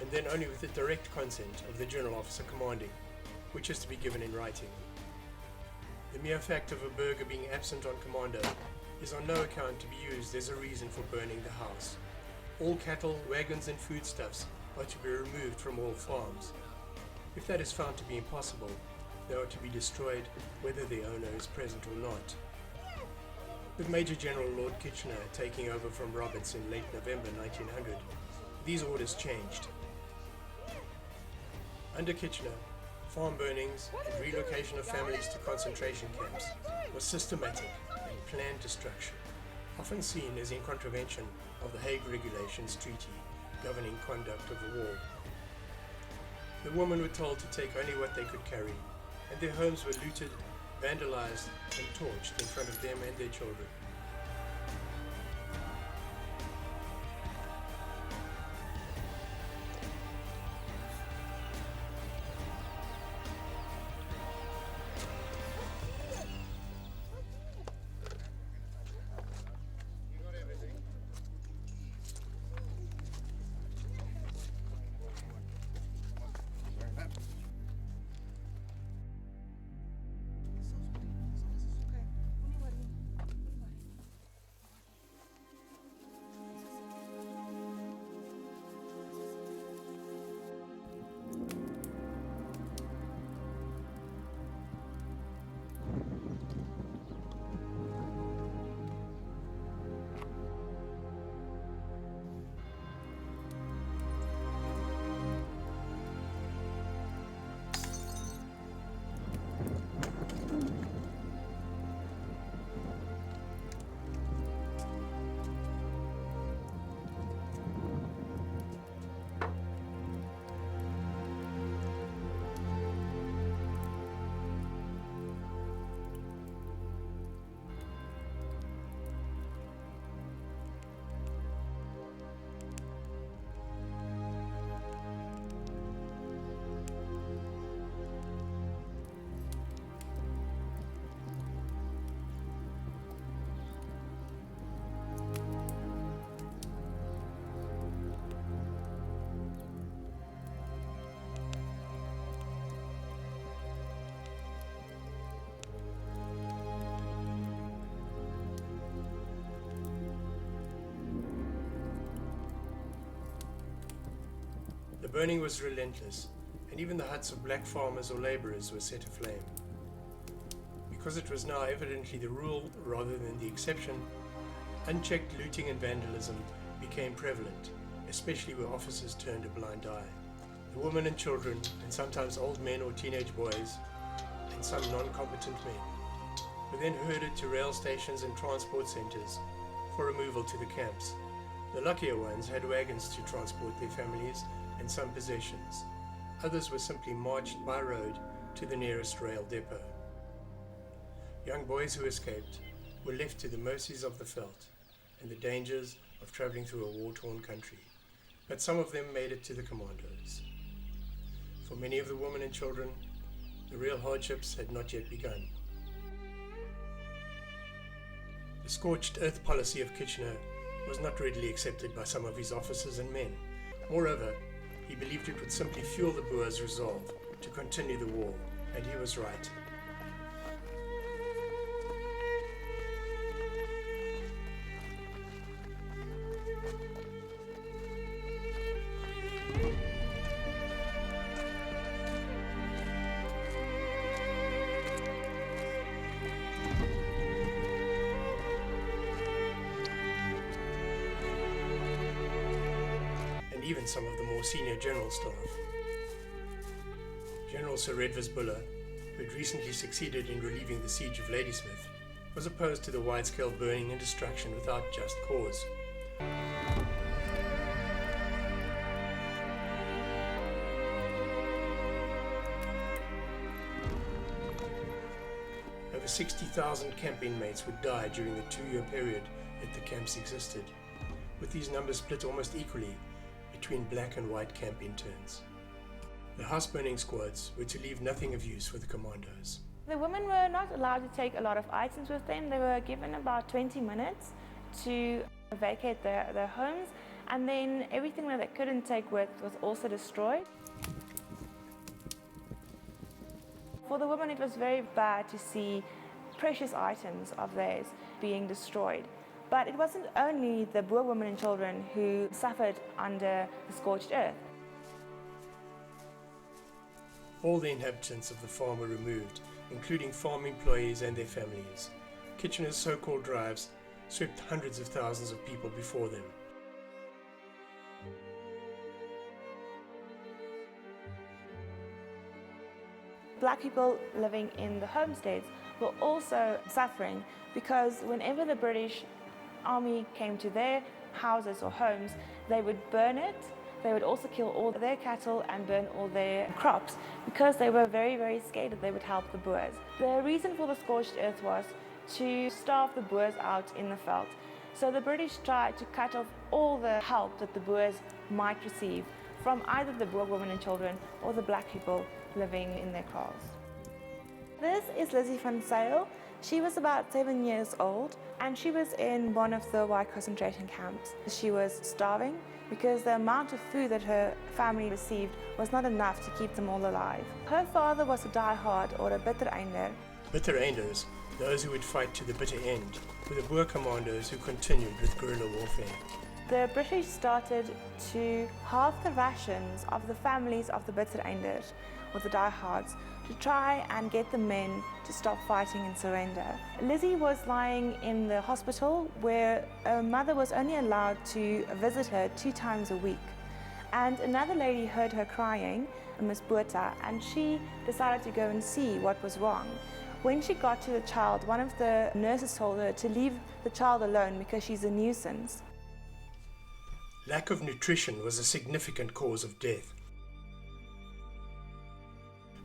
and then only with the direct consent of the general officer commanding, which is to be given in writing. The mere fact of a burgher being absent on commando is on no account to be used as a reason for burning the house. All cattle, wagons and foodstuffs are to be removed from all farms. If that is found to be impossible, they are to be destroyed whether the owner is present or not. With Major General Lord Kitchener taking over from Roberts in late November 1900, these orders changed. Under Kitchener, farm burnings and relocation of families to concentration camps was systematic and planned destruction, often seen as in contravention of the Hague Regulations Treaty governing conduct of the war. The women were told to take only what they could carry, and their homes were looted, vandalized and torched in front of them and their children. The burning was relentless, and even the huts of black farmers or labourers were set aflame. Because it was now evidently the rule rather than the exception, unchecked looting and vandalism became prevalent, especially where officers turned a blind eye. The women and children, and sometimes old men or teenage boys, and some non-competent men, were then herded to rail stations and transport centres for removal to the camps. The luckier ones had wagons to transport their families and some possessions. Others were simply marched by road to the nearest rail depot. Young boys who escaped were left to the mercies of the veldt and the dangers of travelling through a war-torn country, but some of them made it to the commandos. For many of the women and children, the real hardships had not yet begun. The scorched earth policy of Kitchener was not readily accepted by some of his officers and men. Moreover, he believed it would simply fuel the Boers' resolve to continue the war, and he was right. even some of the more senior general staff. General Sir Redvers Buller, who had recently succeeded in relieving the siege of Ladysmith, was opposed to the wide-scale burning and destruction without just cause. Over 60,000 camp inmates would die during the 2-year period that the camps existed, with these numbers split almost equally between black and white camp interns. The house burning squads were to leave nothing of use for the commandos. The women were not allowed to take a lot of items with them. They were given about 20 minutes to vacate their homes, and then everything that they couldn't take with was also destroyed. For the women, it was very bad to see precious items of theirs being destroyed. But it wasn't only the Boer women and children who suffered under the scorched earth. All the inhabitants of the farm were removed, including farm employees and their families. Kitchener's so-called drives swept hundreds of thousands of people before them. Black people living in the homesteads were also suffering because whenever the British Army came to their houses or homes, they would burn it. They would also kill all their cattle and burn all their crops because they were very, very scared that they would help the Boers. The reason for the scorched earth was to starve the Boers out in the veld. So the British tried to cut off all the help that the Boers might receive from either the Boer women and children or the black people living in their kraals. This is Lizzie van Zyl. She was about 7 years old and she was in one of the white concentration camps. She was starving because the amount of food that her family received was not enough to keep them all alive. Her father was a diehard or a bittereinder. Bittereinders, those who would fight to the bitter end, were the Boer commandos who continued with guerrilla warfare. The British started to halve the rations of the families of the bittereinders, or the diehards, to try and get the men to stop fighting and surrender. Lizzie was lying in the hospital where a mother was only allowed to visit her 2 times a week. And another lady heard her crying, Miss Botha, and she decided to go and see what was wrong. When she got to the child, one of the nurses told her to leave the child alone because she's a nuisance. Lack of nutrition was a significant cause of death.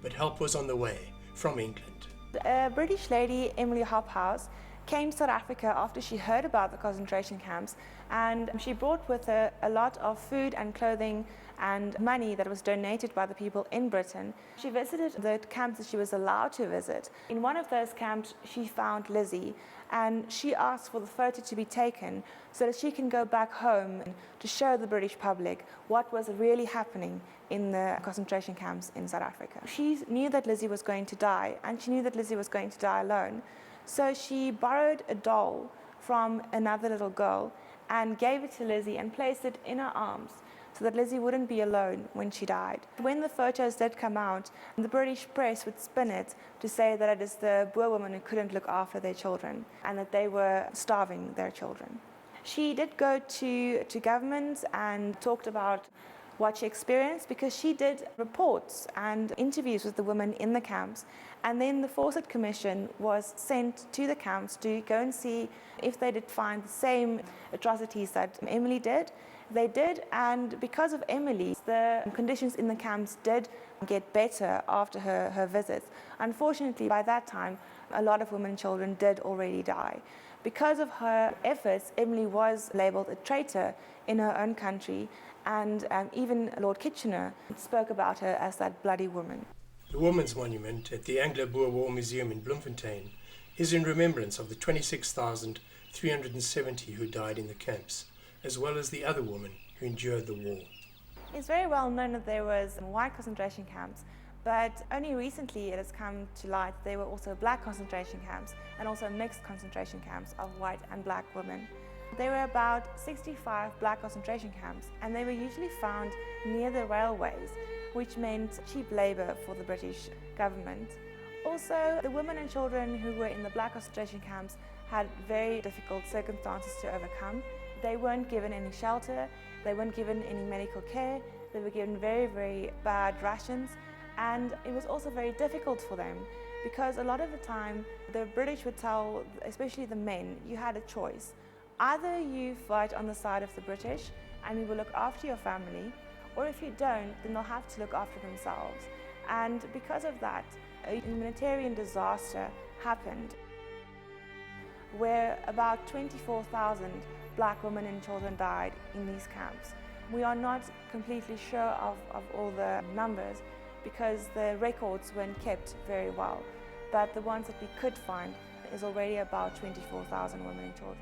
But help was on the way from England. A British lady, Emily Hobhouse, came to South Africa after she heard about the concentration camps, and she brought with her a lot of food and clothing and money that was donated by the people in Britain. She visited the camps that she was allowed to visit. In one of those camps, she found Lizzie, and she asked for the photo to be taken so that she can go back home to show the British public what was really happening in the concentration camps in South Africa. She knew that Lizzie was going to die, and she knew that Lizzie was going to die alone. So she borrowed a doll from another little girl and gave it to Lizzie and placed it in her arms so that Lizzie wouldn't be alone when she died. When the photos did come out, the British press would spin it to say that it is the Boer women who couldn't look after their children and that they were starving their children. She did go to government and talked about what she experienced because she did reports and interviews with the women in the camps, and then the Fawcett Commission was sent to the camps to go and see if they did find the same atrocities that Emily did. They did, and because of Emily, the conditions in the camps did get better after her visits. Unfortunately, by that time, a lot of women and children did already die. Because of her efforts, Emily was labelled a traitor in her own country, and even Lord Kitchener spoke about her as that bloody woman. The Women's Monument at the Anglo-Boer War Museum in Bloemfontein is in remembrance of the 26,370 who died in the camps, as well as the other women who endured the war. It's very well known that there was white concentration camps, but only recently it has come to light that there were also black concentration camps and also mixed concentration camps of white and black women. There were about 65 black concentration camps, and they were usually found near the railways, which meant cheap labour for the British government. Also, the women and children who were in the black concentration camps had very difficult circumstances to overcome. They weren't given any shelter, they weren't given any medical care, they were given very, very bad rations, and it was also very difficult for them because a lot of the time the British would tell, especially the men, you had a choice. Either you fight on the side of the British and we will look after your family, or if you don't, then they'll have to look after themselves. And because of that, a humanitarian disaster happened where about 24,000 black women and children died in these camps. We are not completely sure of all the numbers because the records weren't kept very well, but the ones that we could find is already about 24,000 women and children.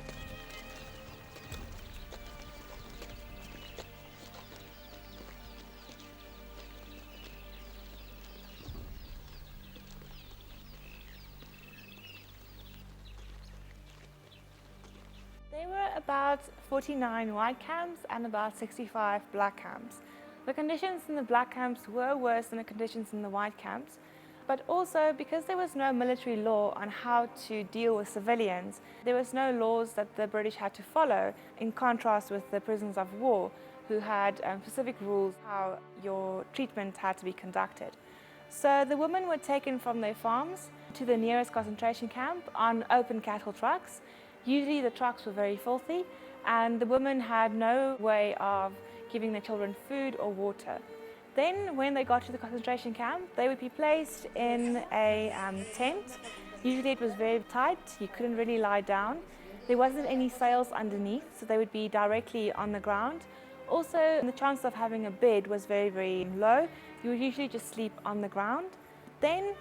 There were about 49 white camps and about 65 black camps. The conditions in the black camps were worse than the conditions in the white camps, but also because there was no military law on how to deal with civilians, there was no laws that the British had to follow, in contrast with the prisoners of war, who had specific rules how your treatment had to be conducted. So the women were taken from their farms to the nearest concentration camp on open cattle trucks. Usually the trucks were very filthy and the women had no way of giving their children food or water. Then when they got to the concentration camp, they would be placed in a tent. Usually it was very tight, you couldn't really lie down. There wasn't any sails underneath, so they would be directly on the ground. Also, the chance of having a bed was very, very low. You would usually just sleep on the ground. Then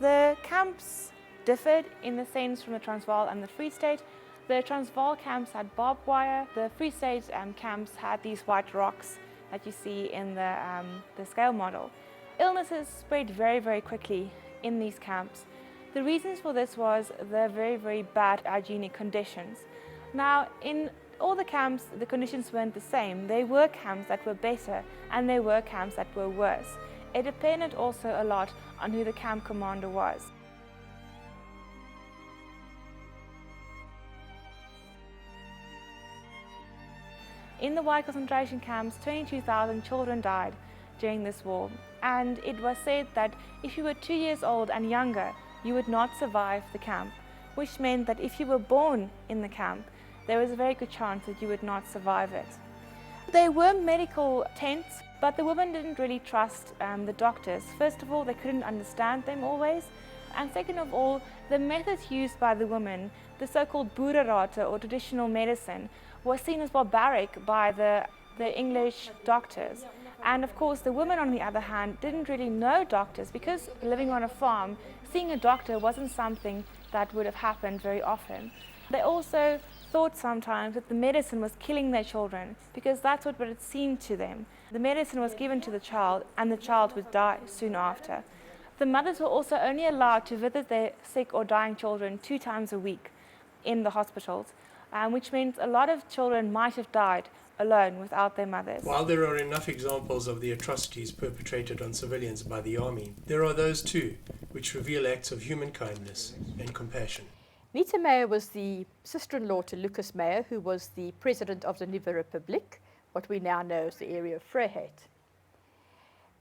the camps differed in the sense from the Transvaal and the Free State. The Transvaal camps had barbed wire. The Free State camps had these white rocks that you see in the scale model. Illnesses spread very, very quickly in these camps. The reasons for this was the very, very bad hygienic conditions. Now, in all the camps, the conditions weren't the same. There were camps that were better and there were camps that were worse. It depended also a lot on who the camp commander was. In the white concentration camps, 22,000 children died during this war, and it was said that if you were 2 years old and younger, you would not survive the camp, which meant that if you were born in the camp, there was a very good chance that you would not survive it. There were medical tents, but the women didn't really trust the doctors. First of all, they couldn't understand them always, and second of all, the methods used by the women, the so-called boererate or traditional medicine, was seen as barbaric by the English doctors. And of course the women, on the other hand, didn't really know doctors because living on a farm, seeing a doctor wasn't something that would have happened very often. They also thought sometimes that the medicine was killing their children because that's what it seemed to them. The medicine was given to the child and the child would die soon after. The mothers were also only allowed to visit their sick or dying children 2 times a week in the hospitals, which meant a lot of children might have died alone without their mothers. While there are enough examples of the atrocities perpetrated on civilians by the army, there are those too which reveal acts of human kindness and compassion. Nita Meyer was the sister-in-law to Lucas Meyer, who was the president of the Nuwe Republiek, what we now know as the area of Vryheid.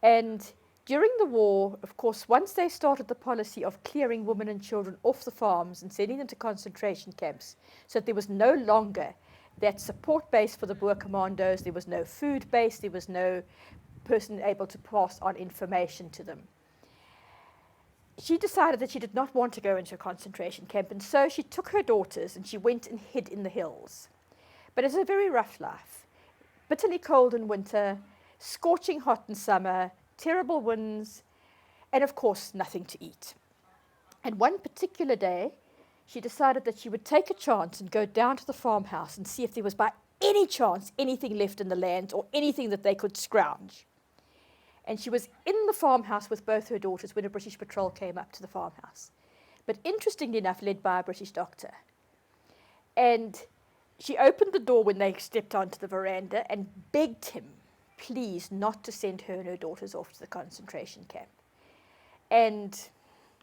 And during the war, of course, once they started the policy of clearing women and children off the farms and sending them to concentration camps, so that there was no longer that support base for the Boer commandos, there was no food base, there was no person able to pass on information to them. She decided that she did not want to go into a concentration camp, and so she took her daughters and she went and hid in the hills. But it was a very rough life. Bitterly cold in winter, scorching hot in summer, terrible winds, and of course nothing to eat. And one particular day, she decided that she would take a chance and go down to the farmhouse and see if there was by any chance anything left in the land or anything that they could scrounge. And she was in the farmhouse with both her daughters when a British patrol came up to the farmhouse. But interestingly enough, led by a British doctor. And she opened the door when they stepped onto the veranda and begged him, please, not to send her and her daughters off to the concentration camp. And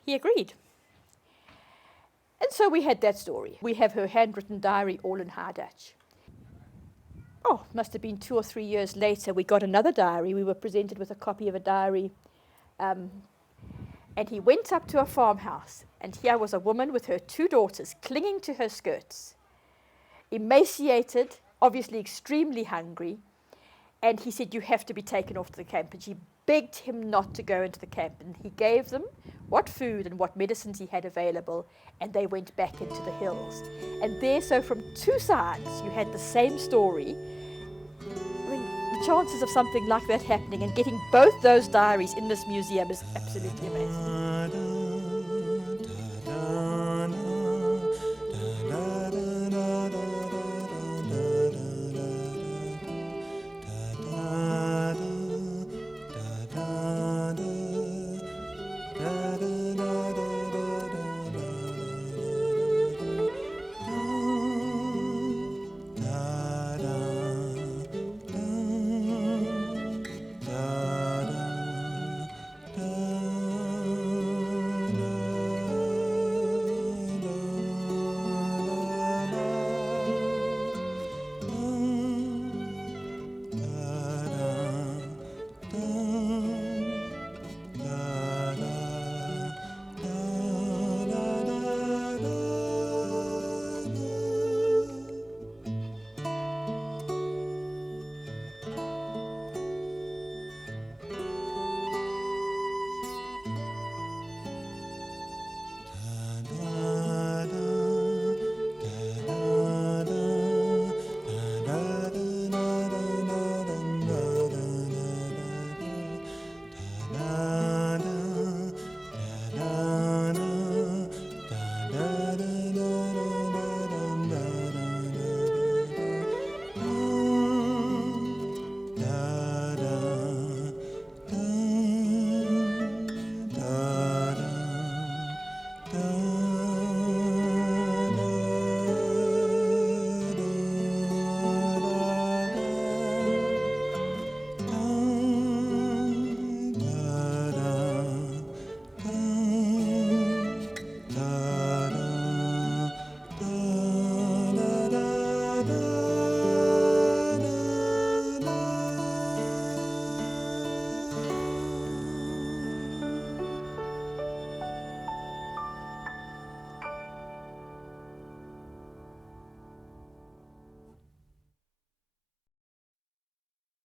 he agreed. And so we had that story. We have her handwritten diary all in High Dutch. must have been 2 or 3 years later, we got another diary. We were presented with a copy of a diary. And he went up to a farmhouse, and here was a woman with her 2 daughters clinging to her skirts, emaciated, obviously extremely hungry. And he said, you have to be taken off to the camp. And she begged him not to go into the camp. And he gave them what food and what medicines he had available, and they went back into the hills. And there, so from 2 sides, you had the same story. I mean, the chances of something like that happening and getting both those diaries in this museum is absolutely amazing.